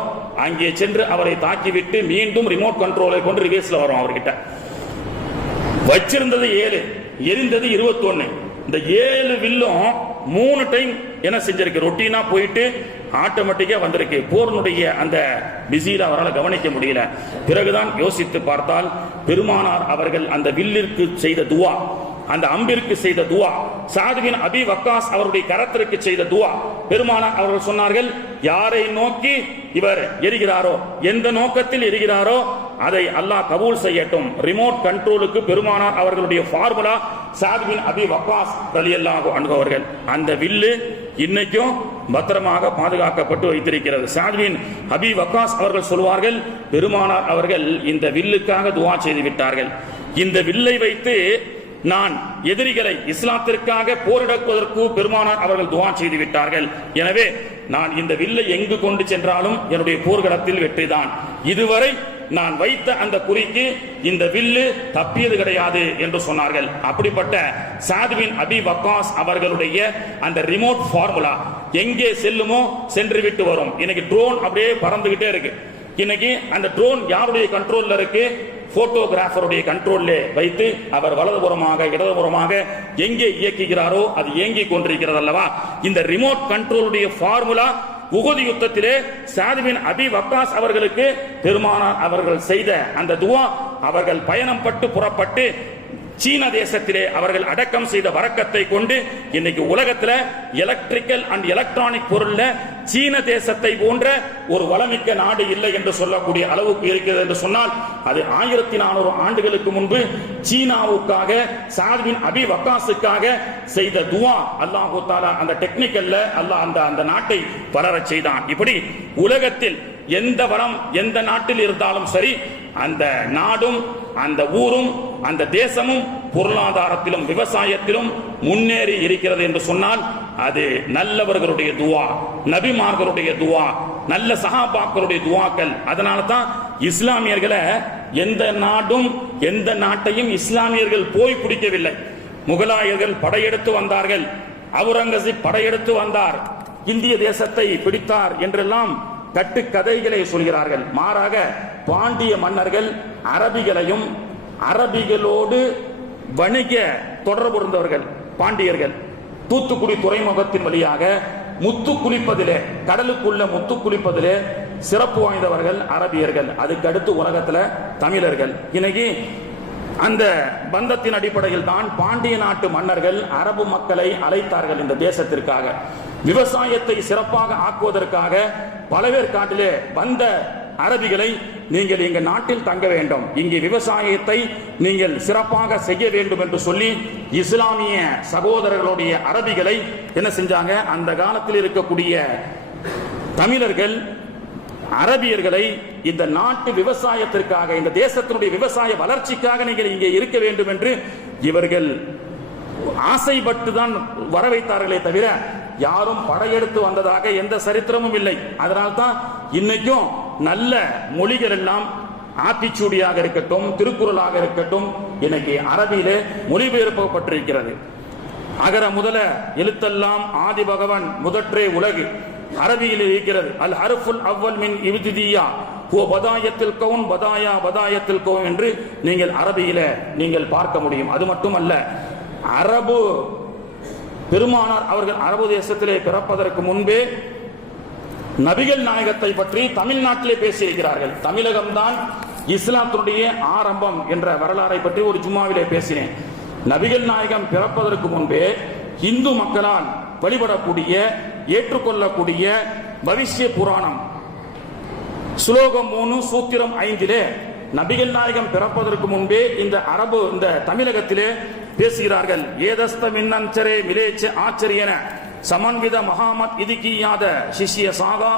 அங்கே சென்று அவரை தாக்கிவிட்டு மீண்டும் ரிமோட் கண்ட்ரோலை கொண்டு ரிவர்ஸ்ல வரும். அவர்கிட்ட வச்சிருந்தது 7, எரிந்தது 21. இந்த 7 வில்லும் 3 டைம் என்ன செஞ்சிருக்கு, ரொட்டீனா போயிட்டு ஆட்டோமேட்டிக்கா வந்திருக்கு. போர்னுடைய அந்த பிஸியில அவரால் கவனிக்க முடியல. பிறகுதான் யோசித்து பார்த்தால் பெருமானார் அவர்கள் அந்த வில்லிற்கு செய்த துவா, அந்த அம்பிற்கு செய்த துவா, சாத் பின் அபி வக்காஸ் அவருடைய கரத்திற்கு செய்த துவா, பெருமானார் அவர்கள் சொன்னார்கள், யாரை நோக்கி இவர் எரிகிறாரோ, எந்த நோக்கத்தில் எரிகிறாரோ அதை அல்லாஹ் கபூல் செய்யட்டும். ரிமோட் கண்ட்ரோலுக்கு பெருமானார் அவர்களுடைய ஃபார்முலா சாத் பின் அபி வக்காஸ் ரலியல்லாஹு அன்ஹு அவர்கள். அந்த வில்லு இன்னைக்கும் பத்திரமாக பாதுகாக்கப்பட்டு வைத்திருக்கிறது. சாத் பின் அபி வக்காஸ் அவர்கள் சொல்வார்கள், பெருமானார் அவர்கள் இந்த வில்லுக்காக துவா செய்து விட்டார்கள். இந்த வில்லை வைத்து நான் எதிரிகளை இஸ்லாத்திற்காக போரிடுவதற்கு பெருமானார் அவர்கள் துஆ செய்து விட்டார்கள். எனவே நான் இந்த வில்லை எங்கு கொண்டு சென்றாலும் என்னுடைய போர்க்களத்தில் வெற்றிதான். இதுவரை நான் வைத்த அந்த குறிக்கு இந்த வில்லு தப்பியது கிடையாது என்று சொன்னார்கள். அப்படிப்பட்ட சாத் பின் அபி வக்காஸ் அவர்களுடைய அந்த ரிமோட் ஃபார்முலா எங்கே செல்லுமோ சென்று விட்டு வரும். இன்னைக்கு ட்ரோன் அப்படியே பறந்துகிட்டே இருக்கு. இன்னைக்கு அந்த ட்ரோன் யாருடைய கண்ட்ரோல்ல இருக்கு? போட்டோகிராஃபருடைய கண்ட்ரோல்ல வைத்து அவர் வலதுபுறமாக இடதுபுறமாக எங்கே இயக்குகிறாரோ அது இயங்கிக் கொண்டிருக்கிறது அல்லவா. இந்த ரிமோட் கண்ட்ரோலுடைய ஃபார்முலா உஹது யுத்தத்திலே சாத் பின் அபி வக்காஸ் அவர்களுக்கு பெருமானார் அவர்கள் செய்த அந்த துஆ, அவர்கள் பயணம் பட்டு புறப்பட்டு சீன தேசத்திலே அவர்கள் அடக்கம் செய்த வரக்கத்தை கொண்டு இன்னைக்கு உலகத்தில் எலக்ட்ரிக்கல் அண்ட் எலக்ட்ரானிக் பொருள்ல சீன தேசத்தை போன்ற ஒரு வளமிக்க நாடு இல்லை என்று சொல்லக்கூடிய அளவுக்கு இருக்கிறது என்று சொன்னால் அது 1400 ஆண்டுகளுக்கு முன்பு சீனாவுக்காக சாத் பின் அபி வக்காஸுக்காக செய்த துஆ. அல்லாஹ் தஆலா அந்த டெக்னிக்கல்ல அல்லாஹ் அந்த நாட்டை வளரச் செய்தான். இப்படி உலகத்தில் எந்த வளம் எந்த நாட்டில் இருந்தாலும் சரி அந்த நாடும் அந்த ஊரும் அந்த தேசமும் பொருளாதாரத்திலும் விவசாயத்திலும் முன்னேறி இருக்கிறது என்று சொன்னால் அது நல்லவர்களுடைய துவா, நபிமார்களுடைய துவா, நல்ல சஹாபாக்களுடைய துவாக்கள். அதனால தான் இஸ்லாமியர்களை எந்த நாடும் எந்த நாட்டையும் இஸ்லாமியர்கள் போய் பிடிக்கவில்லை. முகலாயர்கள் படையெடுத்து வந்தார்கள், அவுரங்கசீப் படையெடுத்து வந்தார், இந்திய தேசத்தை பிடித்தார் என்றெல்லாம் கட்டுக்கதைகளை சொல்கிறார்கள். மாறாக பாண்டிய மன்னர்கள் அரபிகளையும் அரபிகளோடு வணிக தொடர்பு இருந்தவர்கள் பாண்டியர்கள். தூத்துக்குடி துறைமுகத்தின் வழியாக முத்து குளிப்பதிலே, கடலுக்குள்ள முத்து குளிப்பதிலே சிறப்பு வாய்ந்தவர்கள் அரபியர்கள். அதுக்கு அடுத்து உலகத்துல தமிழர்கள். இன்னைக்கு அந்த பந்தத்தின் அடிப்படையில் தான் பாண்டிய நாட்டு மன்னர்கள் அரபு மக்களை அழைத்தார்கள் இந்த தேசத்திற்காக. விவசாயத்தை சிறப்பாக ஆக்குவதற்காக பலவேர் காட்டிலே வந்த அரபிகளை நீங்கள் எங்க நாட்டில் தங்க வேண்டும், இங்கே விவசாயத்தை நீங்கள் சிறப்பாக செய்ய வேண்டும் என்று சொல்லி இஸ்லாமிய சகோதரர்களுடைய அரபிகளை என்ன செஞ்சாங்க, அந்த காலத்தில் இருக்கக்கூடிய தமிழர்கள் அரபியர்களை இந்த நாட்டு விவசாயத்திற்காக, இந்த தேசத்தினுடைய விவசாய வளர்ச்சிக்காக நீங்கள் இங்கே இருக்க வேண்டும் என்று இவர்கள் ஆசைப்பட்டு தான் வர வைத்தார்களே தவிர யாரும் படையெடுத்து வந்ததாக எந்த சரித்திரமும் இல்லை. அதனால்தான் இன்னைக்கும் நல்ல மொழிகள் எல்லாம் ஆத்திச்சூடியாக இருக்கட்டும், திருக்குறளாக இருக்கட்டும், இன்னைக்கு அரபியிலே மொழிபெயர்க்கப்பட்டிருக்கிறது. அகர முதல எழுத்தெல்லாம் ஆதி பகவன் முதற்றே உலகு அரபியில் இருக்கிறது. அல் ஹர்ஃபுல் அவ்வல் மின் இப்திதியா ஹுவ பதாயத்தில் கவுன் பதாயா பதாயத்தில் கவுன் என்று நீங்கள் அரபியில நீங்கள் பார்க்க முடியும். அது மட்டுமல்ல, அரபு பெருமானார் அவர்கள் அரபு தேசத்திலே பிறப்பதற்கு முன்பே நபிகள் நாயகத்தை பற்றி தமிழ்நாட்டிலே பேசியிருக்கிறார்கள். தமிழகம்தான் இஸ்லாத்தினுடைய ஆரம்பம் என்ற வரலாறை பற்றி ஒரு ஜும்மாவிலே பேசினேன். நபிகள் நாயகம் பிறப்பதற்கு முன்பே இந்து மக்களால் வழிபடக்கூடிய, ஏற்றுக்கொள்ளக்கூடிய பவிஷ்ய புராணம் ஸ்லோகம் 3 சூத்திரம் 5 நபிகள் நாயகம் பிறப்பதற்கு முன்பே இந்த அரபு இந்த தமிழகத்திலே பேசுகிறார்கள். ஏதஸ்த மின்னஞ்சரே மிலேச்ச ஆச்சரியன சமன்வித மகாமத் இதுக்கியாத சிஷ்ய சாகா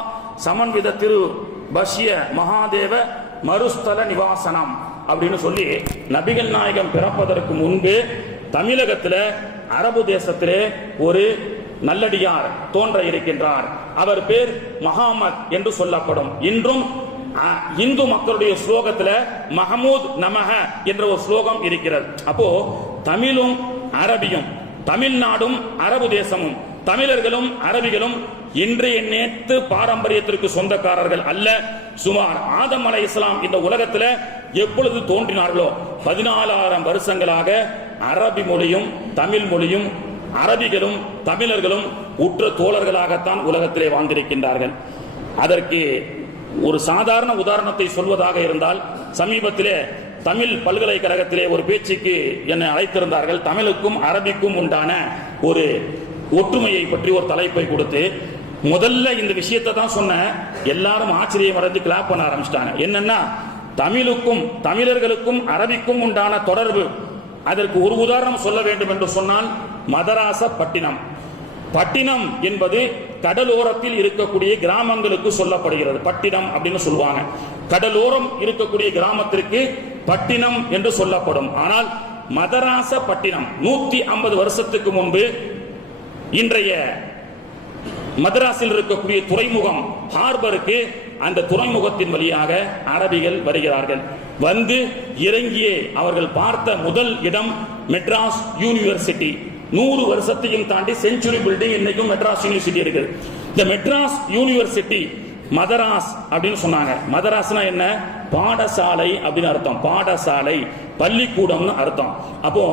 சமன்வித திரு பஷ்ய மகாதேவ மருஸ்தல நிவாசனம் அப்படின்னு சொல்லி நபிகள் நாயகம் பிறப்பதற்கு முன்பே தமிழகத்தில் அரபு தேசத்திலே ஒரு நல்லடியார் தோன்ற இருக்கின்றார். அவர் பேர் மகாமத் என்று சொல்லப்படும். இன்றும் இந்து மக்களுடைய ஸ்லோகத்தில் மஹமூத் நமஹ என்ற ஒரு ஸ்லோகம் இருக்கிறது. அப்போ தமிழும் அரபியும், தமிழ்நாடும் அரபு தேசமும், தமிழர்களும் அரபிகளும் இன்றைய நேற்று பாரம்பரியத்திற்கு சொந்தக்காரர்கள் அல்ல. சுமார் ஆதம் அலைஹிஸ்ஸலாம் இந்த உலகத்தில் எப்பொழுது தோன்றினார்களோ 14,000 வருஷங்களாக அரபி மொழியும் தமிழ் மொழியும் அரபிகளும் தமிழர்களும் உற்ற தோழர்களாகத்தான் உலகத்திலே வாழ்ந்திருக்கின்றார்கள். அதற்கு ஒரு சாதாரண உதாரணத்தை சொல்வதாக இருந்தால், சமீபத்திலே தமிழ் பல்கலைக்கழகத்திலே ஒரு பேச்சுக்கு என்னை அழைத்திருந்தார்கள். தமிழுக்கும் அரபிக்கும் உண்டான ஒரு ஒற்றுமையை பற்றி ஒரு தலைப்பை கொடுத்து முதல்ல இந்த விஷயத்தை தான் சொன்ன. எல்லாரும் ஆச்சரியம் அடைந்து கிளாப் பண்ண ஆரம்பிச்சிட்டாங்க. என்னன்னா, தமிழுக்கும் தமிழர்களுக்கும் அரபிக்கும் உண்டான தொடர்பு. அதற்கு ஒரு உதாரணம் சொல்ல வேண்டும் என்று சொன்னால் மதராச பட்டினம். பட்டினம் என்பது கடலோரத்தில் இருக்கக்கூடிய கிராமங்களுக்கு சொல்லப்படுகிறது. பட்டினம் அப்படின்னு சொல்லுவாங்க. கடலோரம் இருக்கக்கூடிய கிராமத்திற்கு பட்டினம் என்று சொல்லப்படும். ஆனால் மதராச பட்டினம் 150 வருஷத்துக்கு முன்பு இன்றைய மதராஸில் இருக்கக்கூடிய துறைமுகம் ஹார்பருக்கு, அந்த துறைமுகத்தின் வழியாக அரபிகள் வருகிறார்கள். வந்து இறங்கியே அவர்கள் பார்த்த முதல் இடம் மெட்ராஸ் யூனிவர்சிட்டி. 100 வருஷத்தையும் தாண்டி செஞ்சுரி பில்டிங் இன்னைக்கும் மெட்ராஸ் யூனிவர்சிட்டி இருக்குது. இந்த மெட்ராஸ் யூனிவர்சிட்டி மதராஸ் அப்படின்னு சொன்னாங்க. மதராஸ்னா என்ன? பாடசாலை அப்படின்னு அர்த்தம். பாடசாலை, பள்ளிக்கூடம்னு அர்த்தம். அப்போ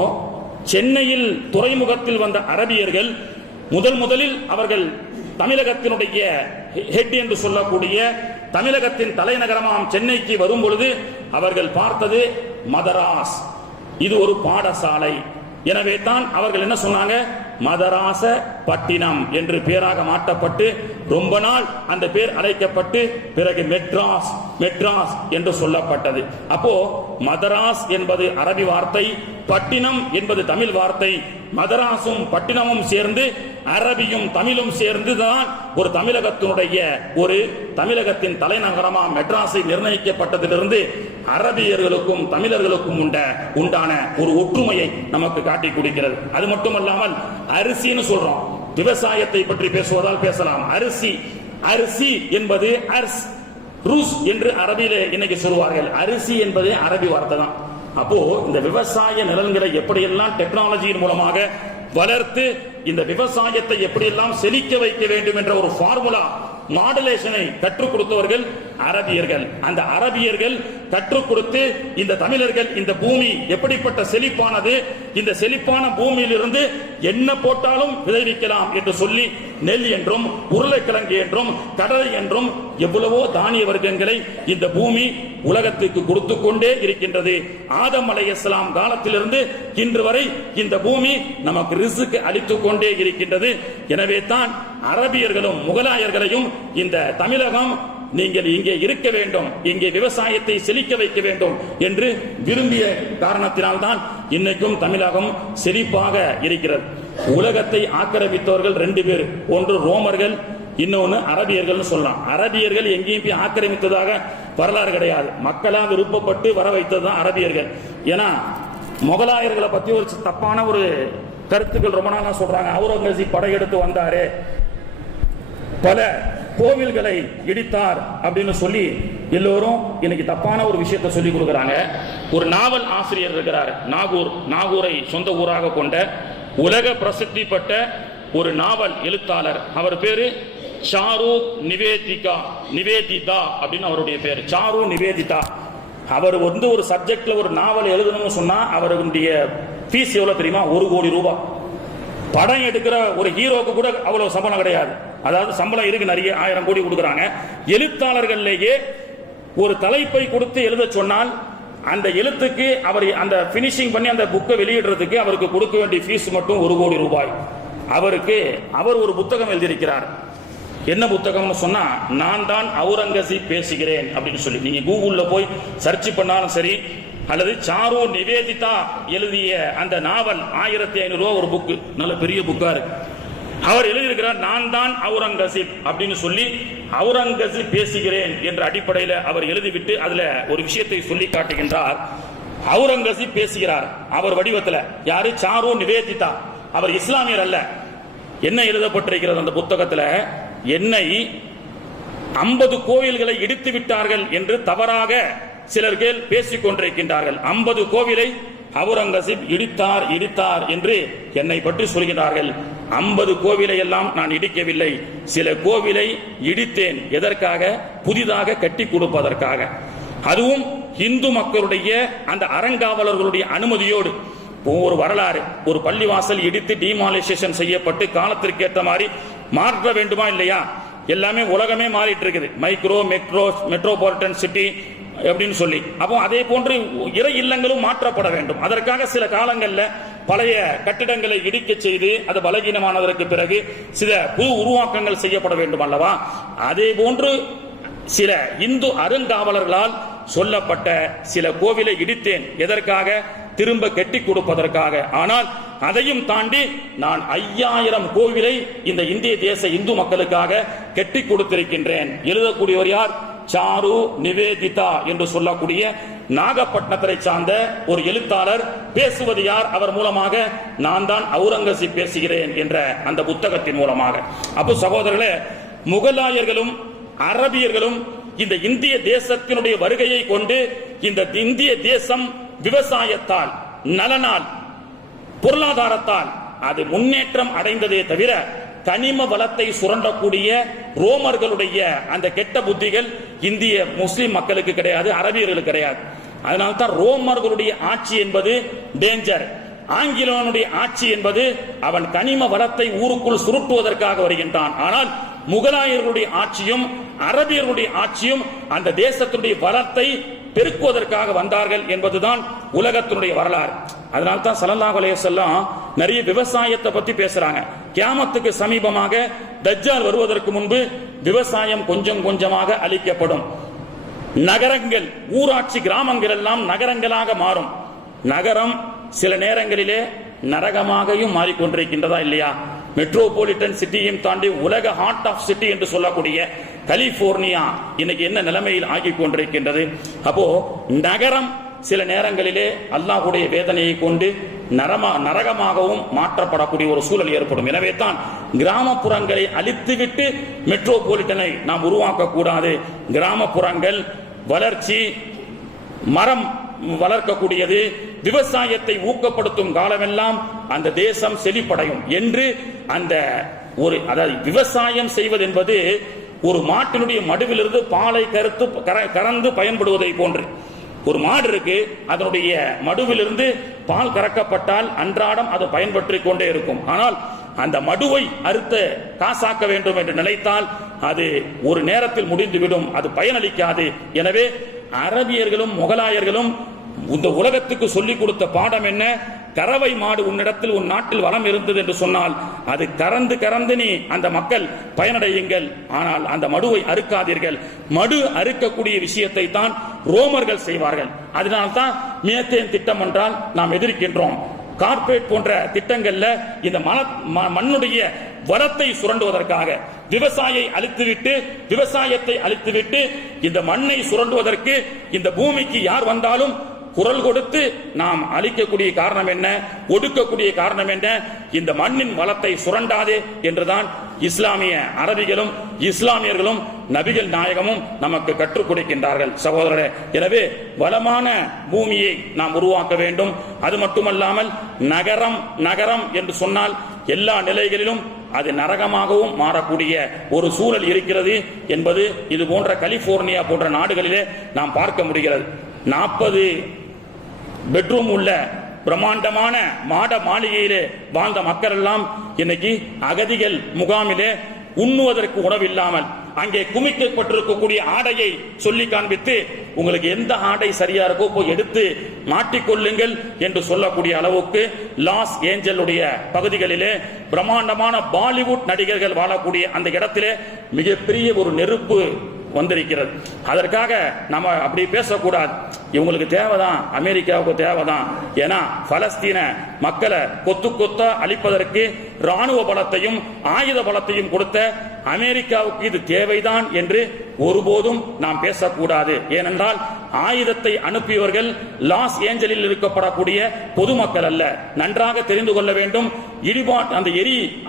சென்னையில் துறைமுகத்தில் வந்த அரபியர்கள் முதலில் அவர்கள் தமிழகத்தினுடைய ஹெட் என்று சொல்லக்கூடிய தமிழகத்தின் தலைநகரமாம் சென்னைக்கு வரும் பொழுது அவர்கள் பார்த்தது மதராஸ். இது ஒரு பாடசாலை. எனவே தான் அவர்கள் என்ன சொன்னாங்க, மதராச பட்டினம் என்று பேராக மாற்றப்பட்டு ரொம்ப நாள் அந்த பேர் அழைக்கப்பட்டு பிறகு மெட்ராஸ் மெட்ராஸ் என்று சொல்லப்பட்டது. அப்போ மதராஸ் என்பது அரபி வார்த்தை, பட்டினம் என்பது தமிழ் வார்த்தை. மதராசும் பட்டினமும் சேர்ந்து அரபியும் தமிழும் சேர்ந்துதான் ஒரு தமிழகத்தின் தலைநகரமா மெட்ராஸை நிர்ணயிக்கப்பட்டதிலிருந்து அரபியர்களுக்கும் தமிழர்களுக்கும் உண்டான ஒரு ஒற்றுமையை நமக்கு காட்டி கொடுக்கிறது. அது மட்டுமல்லாமல் அரிசின்னு சொல்றோம், விவசாயத்தை பற்றி பேசுவதால் பேசலாம். அரிசி என்பது ரூஸ் என்று அரபியிலே இன்னைக்கு சொல்வார்கள். அரிசி என்பது அரபி வார்த்தை தான். அப்போ இந்த விவசாய நிலங்களை எப்படியெல்லாம் டெக்னாலஜியின் மூலமாக வளர்த்து இந்த விவசாயத்தை எப்படியெல்லாம் செழிக்க வைக்க வேண்டும் என்ற ஒரு ஃபார்முலா மாடுலேஷனை கற்றுக் கொடுத்தவர்கள் அரபியர்கள். அந்த அரபியர்கள் கற்றுக் கொடுத்து இந்த தமிழர்கள் இந்த பூமி எப்படிப்பட்ட செழிப்பானது, இந்த செழிப்பான பூமியிலிருந்து என்ன போட்டாலும் விளைவிக்கலாம் என்று சொல்லி நெல் என்றும் உருளைக்கிழங்கு என்றும் கடலை என்றும் எவ்வளவோ தானிய வர்க்கங்களை இந்த பூமி உலகத்துக்கு கொடுத்து கொண்டே இருக்கின்றது. ஆதம் அலைஹிஸ்ஸலாம் காலத்திலிருந்து இன்று வரை இந்த பூமி நமக்கு ரிஸ்க் அளித்துக் கொண்டே இருக்கின்றது. எனவே தான் அரபியர்களும் முகலாயர்களையும் இந்த தமிழகம் நீங்கள் இங்கே இருக்க வேண்டும், இங்கே விவசாயத்தை செழிக்க வைக்க வேண்டும் என்று விரும்பிய காரணத்தினால்தான் இன்னைக்கும் தமிழகம் செழிப்பாக இருக்கிறது. உலகத்தை ஆக்கிரமித்தவர்கள் 2 பேர், ஒன்று ரோமர்கள், இன்னொன்னு அரபியர்கள் சொல்லலாம். அரபியர்கள் எங்கேயும் போய் ஆக்கிரமித்ததாக வரலாறு கிடையாது. மக்களா விருப்பப்பட்டு வர வைத்ததுதான் அரபியர்கள். ஏன்னா முகலாயர்களை பத்தி ஒரு தப்பான ஒரு கருத்துக்கள் ரொம்ப நாளா சொல்றாங்க. அவுரங்கசீப் படையெடுத்து வந்தாரு, பல கோவில்களை இடித்தார் அப்படின்னு சொல்லி எல்லோரும் இன்னைக்கு தப்பான ஒரு விஷயத்தை சொல்லி கொடுக்கிறாங்க. ஒரு நாவல் ஆசிரியர் இருக்கிறார், நாகூரை சொந்த ஊராக கொண்ட உலக பிரசித்தி பெற்ற ஒரு நாவல் எழுத்தாளர். அவர் பேரு சாரு நிவேதிதா அப்படின்னு அவருடைய பேரு. சாரு நிவேதிதா. அவர் ஒரு சப்ஜெக்ட்ல ஒரு நாவல் எழுதணும்னு சொன்னா அவருடைய ஃபீஸ் எவ்வளவு தெரியுமா? 1 கோடி ரூபாய். படம் எடுக்கிற ஒரு ஹீரோக்கு கூட அவ்வளவு சம்பளம் கிடையாது. அதாவது சம்பளம் இருக்கு, நிறைய 1000 கோடி கொடுக்கறாங்க. எழுத்தாளர்கள்லேயே ஒரு தலைப்பை கொடுத்து எழுத சொன்னால் அந்த எழுத்துக்கு அவர் அந்த பினிஷிங் பண்ணி அந்த புக்கை வெளியிடுறதுக்கு அவருக்கு கொடுக்க வேண்டிய ஃபீஸ் மட்டும் 1 கோடி ரூபாய். அவர் ஒரு புத்தகம் எழுதியிருக்கிறார். என்ன புத்தகம்னு சொன்னா, நான் தான் அவுரங்கசீப் பேசுகிறேன் அப்படின்னு சொல்லி. நீங்க கூகுள்ல போய் சர்ச் பண்ணாலும் சரி, அல்லது சாரு நிவேதிதா எழுதிய அந்த நாவல் 1500 ரூபாய் ஒரு புக்கு, நல்ல பெரிய புக்கா இருக்கு. அவர் எழுதியிருக்கிறார், நான் தான் அவுரங்கசீப் அப்படின்னு சொல்லி அவுரங்கசீப் பேசுகிறேன் என்ற அடிப்படையில் அவர் எழுதிவிட்டு அதுல ஒரு விஷயத்தை சொல்லி காட்டுகின்றார். அவுரங்கசீப் பேசுகிறார் அவர் வடிவத்தில். யாரு? சாரு நிவேதிதா. அவர் இஸ்லாமியர் அல்ல. என்ன எழுதப்பட்டிருக்கிறது அந்த புத்தகத்தில்? என்னை 50 கோயில்களை இடித்து விட்டார்கள் என்று தவறாக சிலர்கள் பேசிக் கொண்டிருக்கின்றார்கள். 50 கோவிலை அவுரங்கசீப் இடித்தார் என்று என்னை பற்றி சொல்கிறார்கள். 50 கோவிலை எல்லாம் நான் இடிக்கவில்லை, சில கோவிலை இடித்தேன். எதற்காக? புதிதாக கட்டி கொடுப்பதற்காக. அதுவும் இந்து மக்களுடைய அந்த அறங்காவலர்களுடைய அனுமதியோடு. ஒரு வரலாறு, ஒரு பள்ளிவாசல் இடித்து டிமாலிசேஷன் செய்யப்பட்டு காலத்திற்கு ஏற்ற மாதிரி மாற்ற வேண்டுமா இல்லையா? எல்லாமே உலகமே மாறிட்டு இருக்குது, மெட்ரோபாலிட்டன் சிட்டி அப்படின்னு சொல்லி. அப்போ அதே போன்று இறை இல்லங்களும் மாற்றப்பட வேண்டும். அதற்காக சில காலங்களில் பழைய கட்டிடங்களை இடிக்க செய்து அது பலகீனமானதற்கு பிறகு சில புது உருவாக்கங்கள் செய்யப்பட வேண்டும் அல்லவா? அதே போன்று சில இந்து அருங்காவலர்களால் சொல்லப்பட்ட சில கோவிலை இடித்தேன். எதற்காக? திரும்ப கட்டி கொடுப்பதற்காக. ஆனால் அதையும் தாண்டி நான் 5000 கோவிலை இந்த இந்திய தேச இந்து மக்களுக்காக கட்டி கொடுத்திருக்கின்றேன். எழுதக்கூடியவர் யார்? சாரு நிவேதிதா என்று சொல்லக்கூடிய நாகப்பட்டினத்தை சார்ந்த ஒரு எழுத்தாளர். பேசுவது யார்? அவர் மூலமாக நான் தான் அவுரங்கசீப் பேசுகிறேன் என்ற அந்த புத்தகத்தின் மூலமாக. அப்போ சகோதரர்களே, முகலாயர்களும் அரபியர்களும் இந்த இந்திய தேசத்தினுடைய வருகையை கொண்டு இந்த இந்திய தேசம் விவசாயத்தால், நலனால், பொருளாதாரத்தால் அது முன்னேற்றம் அடைந்ததே தவிர கனிம வளத்தை சுரண்டக்கூடிய ரோமர்களுடைய அந்த கெட்ட புத்திகள் இந்திய முஸ்லிம் மக்களுக்கு கிடையாது, அரபியர்களுக்கு கிடையாது. அதனால்தான் ரோமர்களுடைய ஆட்சி என்பது டேஞ்சர். ஆங்கிலோனுடைய ஆட்சி என்பது அவன் கனிம வளத்தை ஊருக்குள் சுருட்டுவதற்காக வருகின்றான். ஆனால் முகலாயர்களுடைய ஆட்சியும் அரபியர்களுடைய ஆட்சியும் அந்த தேசத்துடைய வளத்தை பெருக்குவதற்காக வந்தார்கள் என்பதுதான் உலகத்தினுடைய வரலாறு. அதனால்தான் ஸல்லல்லாஹு அலைஹி வஸல்லம் நிறைய விவசாயத்தை பத்தி பேசுறாங்க. கியாமத்துக்கு சமீபமாக தஜ்ஜால் வருவதற்கு முன்பு விவசாயம் கொஞ்சம் கொஞ்சமாக அழிக்கப்படும். நகரங்கள், ஊராட்சி கிராமங்கள் எல்லாம் நகரங்களாக மாறும். நகரம் சில நேரங்களிலே நரகமாகவும் மாறிக்கொண்டிருக்கின்றதா இல்லையா? மெட்ரோபாலிட்டன் சிட்டியும் தாண்டி உலக ஹார்ட் ஆஃப் சிட்டி என்று சொல்லக்கூடிய கலிபோர்னியா இன்னைக்கு என்ன நிலைமையில் ஆகி கொண்டிருக்கின்றது. அப்போ நகரம் சில நேரங்களிலே அல்லாஹ்வுடைய வேதனையை கொண்டு நரகமாகவும் மாற்றப்படக்கூடிய ஒரு சூழல் ஏற்படும். எனவே தான் கிராமப்புறங்களை அழித்துவிட்டு மெட்ரோபாலிட்டனை நாம் உருவாக்க கூடாது. கிராமப்புறங்கள் வளர்ச்சி, மரம் வளர்க்கக்கூடியது, விவசாயத்தை ஊக்கப்படுத்தும் காலமெல்லாம் அந்த தேசம் செழிப்படையும் என்று அந்த ஒரு அதாவது விவசாயம் செய்வது என்பது ஒரு மாட்டினுடைய மடுவிலிருந்து பாலை கறந்து பயன்படுவதை போன்று. ஒரு மாடு இருக்கு, அதனுடைய மடுவிலிருந்து பால் கறக்கப்பட்டால் அன்றாடம் அது பயன்படுத்திக் கொண்டே இருக்கும். ஆனால் அந்த மடுவை அறுத்து காசாக்க வேண்டும் என்று நினைத்தால் அது ஒரு நேரத்தில் முடிந்துவிடும், அது பயனளிக்காது. எனவே அரபியர்களும் முகலாயர்களும் இந்த உலகத்துக்கு சொல்லிக் கொடுத்த பாடம் என்ன? கறவை மாடு உன்னிடத்தில் உன் நாட்டில் வளம் இருந்தது என்று சொன்னால் அது கறந்து நீ அந்த மக்கள் பயனடையுங்கள், ஆனால் அந்த மடுவை அறுக்காதீர்கள். மடு அறுக்கக்கூடிய விஷயத்தை தான் ரோமர்கள் செய்வார்கள். அதனால்தான் மீத்தேன் திட்டம் என்றால் நாம் எதிர்க்கின்றோம். கார்ப்பரேட் போன்ற திட்டங்கள்ல இந்த மண்ணுடைய வளத்தை சுரண்டுவதற்காக விவசாயத்தை அழித்துவிட்டு இந்த மண்ணை சுரண்டுவதற்கு இந்த பூமிக்கு யார் வந்தாலும் குரல் கொடுத்து நாம் அழிக்கக்கூடிய காரணம் என்ன, ஒடுக்கக்கூடிய காரணம் என்ன? இந்த மண்ணின் வளத்தை சுரண்டாதே என்றுதான் இஸ்லாமிய அரபிகளும் இஸ்லாமியர்களும் நபிகள் நாயகமும் நமக்கு கற்றுக் கொடுக்கின்றார்கள் சகோதரரே. எனவே வளமான பூமியை நாம் உருவாக்க வேண்டும். அது மட்டுமல்லாமல் நகரம் என்று சொன்னால் எல்லா நிலைகளிலும் அது நரகமாகவும் மாறக்கூடிய ஒரு சூழல் இருக்கிறது என்பது இது போன்ற கலிபோர்னியா போன்ற நாடுகளிலே நாம் பார்க்க முடிகிறது. 40 பெட்ரூம் உள்ள பிரம்மாண்டமான மாட மாளிகையிலே வாழ்ந்த மக்கள் எல்லாம் இன்னைக்கு அகதிகள் முகாமிலே உண்ணுவதற்கு உணவில்லாமல் அங்கே குமிக்கப்பட்டிருக்கக்கூடிய ஆடையை சொல்லி காண்பித்து உங்களுக்கு எந்த ஆடை சரியா இருக்கோ போய் எடுத்து மாட்டிக்கொள்ளுங்கள் என்று சொல்லக்கூடிய அளவுக்கு லாஸ் ஏஞ்சலுடைய பகுதிகளிலே பிரம்மாண்டமான பாலிவுட் நடிகர்கள் வாழக்கூடிய அந்த இடத்திலே மிகப்பெரிய ஒரு நெருப்பு வந்திருக்கிறது. அதற்காக நம்ம அப்படி பேசக்கூடாது. இவங்களுக்கு தேவைதான், அமெரிக்காவுக்கு தேவைதான். ஏன்னா பலஸ்தீன மக்களை கொத்தா அழிப்பதற்கு ராணுவ பலத்தையும் ஆயுத பலத்தையும் கொடுத்த அமெரிக்காவுக்கு இது தேவைதான் என்று ஒருபோதும் நாம் பேசக்கூடாது. ஏனென்றால் ஆயுதத்தை அனுப்பியவர்கள் லாஸ் ஏஞ்சலில் இருக்கப்படக்கூடிய பொதுமக்கள் அல்ல. நன்றாக தெரிந்து கொள்ள வேண்டும்.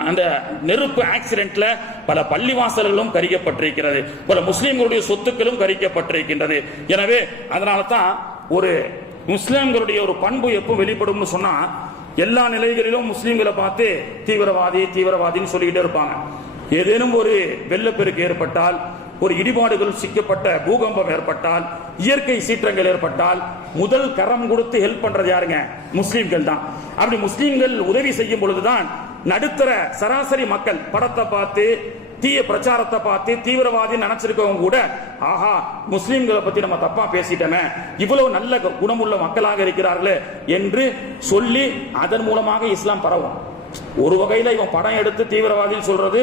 அந்த நெருப்பு ஆக்சிடென்ட்ல பல பள்ளிவாசல்களும் கரிக்கப்பட்டிருக்கிறது, பல முஸ்லிம்களுடைய சொத்துக்களும் கரிக்கப்பட்டிருக்கின்றது. எனவே அதனால தான் ஒரு முஸ்லிம்களுடைய ஒரு பண்பு எப்போ வெளிப்படும் சொன்னா, எல்லா நிலைகளிலும் முஸ்லிம்களை பார்த்து தீவிரவாதின்னு சொல்லிக்கிட்டே இருப்பாங்க. ஏதேனும் ஒரு வெள்ளப்பெருக்கு ஏற்பட்டால், ஒரு இடிபாடுகள் சிக்கப்பட்ட பூகம்பம் ஏற்பட்டால், இயற்கை சீற்றங்கள் ஏற்பட்டால் முதல் கரம் கொடுத்து ஹெல்ப் பண்றது யாருங்க? முஸ்லிம்கள் தான். அப்படி முஸ்லிம்கள் உதவி செய்யும் பொழுதுதான் நடுத்தர சராசரி மக்கள் படத்தை பார்த்து தீய பிரச்சாரத்தை பார்த்து தீவிரவாதி நினைச்சிருக்கவங்க கூட ஆஹா முஸ்லிம்களை பத்தி நம்ம தப்பா பேசிட்டோமே, இவ்வளவு நல்ல குணமுள்ள மக்களாக இருக்கிறார்களே என்று சொல்லி அதன் மூலமாக இஸ்லாம் பரவும். ஒரு வகையில இவன் படம் எடுத்து தீவிரவாதின்னு சொல்றது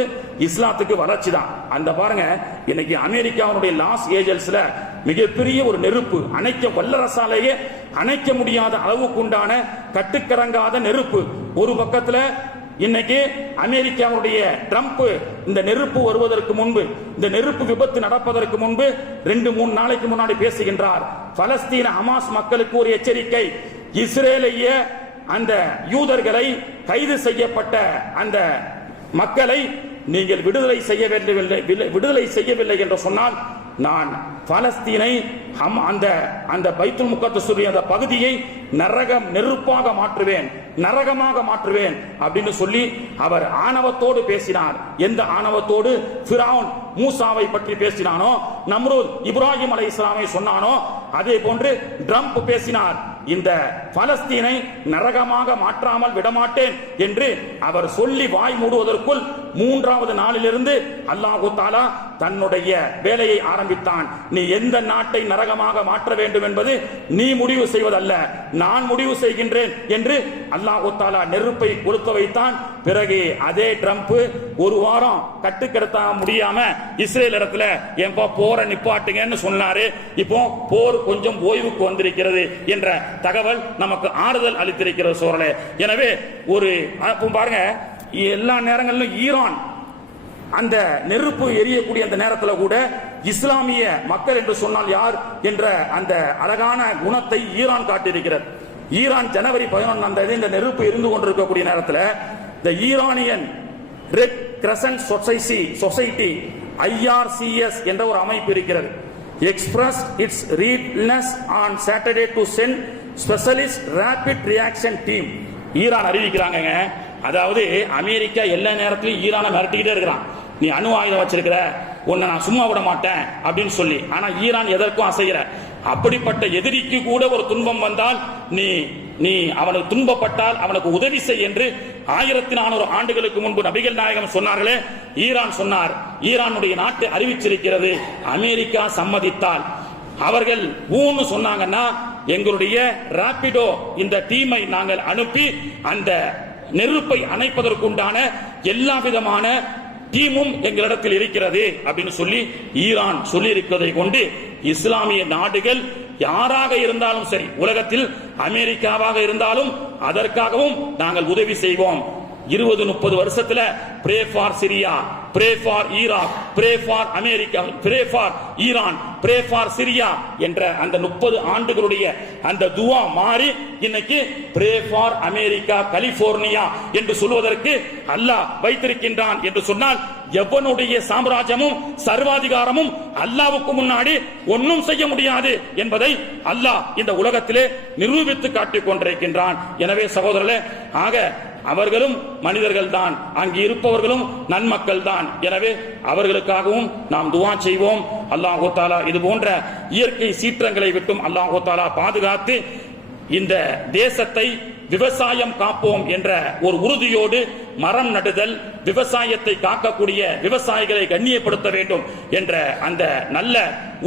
இஸ்லாத்துக்கு வளர்ச்சி தான். அந்த பாருங்க, இன்னைக்கு அமெரிக்காவுடைய லாஸ் ஏஞ்சல்ஸ்ல மிகப்பெரிய ஒரு நெருப்பு வல்லரசாலேயே அணைக்க முடியாத அளவுக்கு உண்டான கட்டுக்கடங்காத நெருப்பு. ஒரு பக்கத்துல இன்னைக்கு அமெரிக்காவுடைய ட்ரம்ப் இந்த நெருப்பு வருவதற்கு முன்பு, இந்த நெருப்பு விபத்து நடப்பதற்கு முன்பு 2-3 நாளைக்கு முன்னாடி பேசுகின்றார். பலஸ்தீன ஹமாஸ் மக்களுக்கு ஒரு எச்சரிக்கை, இஸ்ரேலிய அந்த யூதர்களை கைது செய்யப்பட்ட அந்த மக்களை நீங்கள் விடுதலை செய்யவில்லை என்று சொன்னால் நான் பலஸ்தீனை அந்த பைத்துல் முகத்தஸுடைய அந்த பகுதியை நெருப்பாக மாற்றுவேன் அப்படின்னு சொல்லி அவர் ஆணவத்தோடு பேசினார். எந்த ஆணவத்தோடு? ஃபிரௌன் மூசாவை பற்றி பேசினானோ, நம்ரூத் இப்ராஹிம் அலைஹிஸ்ஸலாமை சொன்னானோ, அதே போன்று ட்ரம்ப் பேசினார். இந்த பலஸ்தீனை நரகமாக மாற்றாமல் விடமாட்டேன் என்று அவர் சொல்லி வாய் மூடுவதற்குள் 3வது நாளிலிருந்து அல்லாஹு தஆலா தன்னுடைய வேலையை ஆரம்பித்தான். நீ எந்த நாட்டை நரகமாக மாற்ற வேண்டும் என்பது நீ முடிவு செய்வதல்ல, நான் முடிவு செய்கின்றேன் என்று அல்லாஹு தஆலா நெருப்பை கொடுத்து வைத்தான். பிறகு அதே ட்ரம்ப் ஒரு வாரம் கட்டுக்கடத்த முடியாம இஸ்ரேல் இடத்துல ஏன்பா போரை நிப்பாட்டுங்கன்னு சொன்னாரு. இப்போ போர் கொஞ்சம் ஓய்வுக்கு வந்திருக்கிறது என்ற தகவல் நமக்கு ஆறுதல் அளித்திருக்கிறது சோழலே. எனவே பாருங்க, எல்லா நேரங்களிலும் ஈரான் அந்த நெருப்பு எரியக்கூடிய அந்த நேரத்தில் கூட இஸ்லாமிய மக்கள் என்று சொன்னால் யார் என்ற அந்த அழகான குணத்தை ஈரான் காட்டியிருக்கிறது. ஈரான் ஜனவரி 11 இந்த நெருப்பு எரிந்து கொண்டிருக்கக்கூடிய நேரத்தில் இந்த Iranian red crescent society IRCS என்ற ஒரு அமைப்பு இருக்கிறது. Express its readiness on Saturday to send specialist rapid reaction team. Iran அறிவிக்கிறாங்க, அதாவது அமெரிக்கா எல்லா நேரத்திலும் ஈரானை மிரட்டிக்கிட்டே இருக்கிறான், நீ அணு ஆயுதம் வச்சிருக்கிற, உன்னை நான் சும்மா விட மாட்டேன் அப்படின்னு சொல்லி. ஆனா ஈரான் எதற்கும் அசைகிற. அப்படிப்பட்ட எதிரிக்கு கூட ஒரு துன்பம் வந்தால் நீ அவனுக்கு துன்பப்பட்டால் அவனுக்கு உதவி செய் என்று 1400 ஆண்டுகளுக்கு முன்பு நபிகள் நாயகம் சொன்னார்களே, ஈரான் சொன்னார். ஈரானுடைய நாட்டு அறிவிச்சிருக்கிறது, அமெரிக்கா சம்மதித்தால் அவர்கள் ஊன்னு சொன்னாங்கன்னா எங்களுடைய ராபிடோ இந்த டீமை நாங்கள் அனுப்பி அந்த நெருப்பை அணைப்பதற்குண்டான எல்லா விதமான டீமும் எங்களிடத்தில் இருக்கிறது அப்படின்னு சொல்லி ஈரான் சொல்லி இருக்கிறதை கொண்டு இஸ்லாமிய நாடுகள் யாராக இருந்தாலும் சரி, உலகத்தில் அமெரிக்காவாக இருந்தாலும் அதற்காகவும் நாங்கள் உதவி செய்வோம். 20-30 வருஷத்துல pray for Syria, pray for Iraq, pray for America, pray for Iran, pray for Syria என்ற அந்த 30 ஆண்டுகளுடைய அந்த துவா மாறி இன்னைக்கு பிரே ஃபார் அமெரிக்கா கலிபோர்னியா என்று சொல்வதற்கு அல்லாஹ் வைத்திருக்கின்றான் என்று சொன்னால் எவனுடைய சாம்ராஜ்யமும் சர்வாதிகாரமும் அல்லாஹ்வுக்கு முன்னாடி ஒன்றும் செய்ய முடியாது என்பதை அல்லாஹ் இந்த உலகத்திலே நிரூபித்து காட்டிக் கொண்டிருக்கின்றான். எனவே சகோதரர்களே, ஆக அவர்களும் மனிதர்கள் தான், அங்கு இருப்பவர்களும் நன்மக்கள் தான். எனவே அவர்களுக்காகவும் நாம் துஆ செய்வோம். அல்லாஹ் தஆலா இது போன்ற இயற்கை சீற்றங்களை விட்டும் அல்லாஹ் தஆலா பாதுகாத்து இந்த தேசத்தை விவசாயம் காப்போம் என்ற ஒரு உறுதியோடு மரம் நடுதல், விவசாயத்தை காக்கக்கூடிய விவசாயிகளை கண்ணியப்படுத்த வேண்டும் என்ற அந்த நல்ல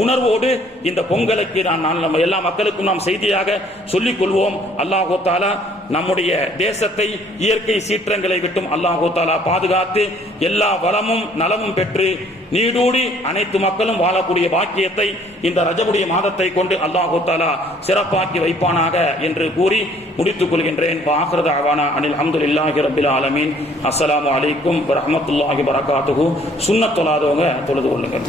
உணர்வோடு இந்த பொங்கலுக்கு நம்ம எல்லா மக்களுக்கும் நாம் செய்தியாக சொல்லிக் கொள்வோம். அல்லாஹ் தஆலா நம்முடைய தேசத்தை இயற்கை சீற்றங்களை விட்டும் அல்லாஹ் தஆலா பாதுகாத்து எல்லா வளமும் நலமும் பெற்று நீடூடி அனைத்து மக்களும் வாழக்கூடிய பாக்கியத்தை இந்த ரஜபுடைய மாதத்தை கொண்டு அல்லாஹ் தஆலா சிறப்பாக்கி வைப்பானாக என்று கூறி முடித்துக் கொள்கின்றேன். ஆகிரு தஅவானா அனில் ஹம்துலில்லாஹி ரப்பில் ஆலமீன். அஸ்ஸலாமு அலைக்கும் வரஹ்மத்துல்லாஹி வபரகாத்துஹு. சுன்னத் தொழாதவங்க தொழுது கொள்ளுங்கள்.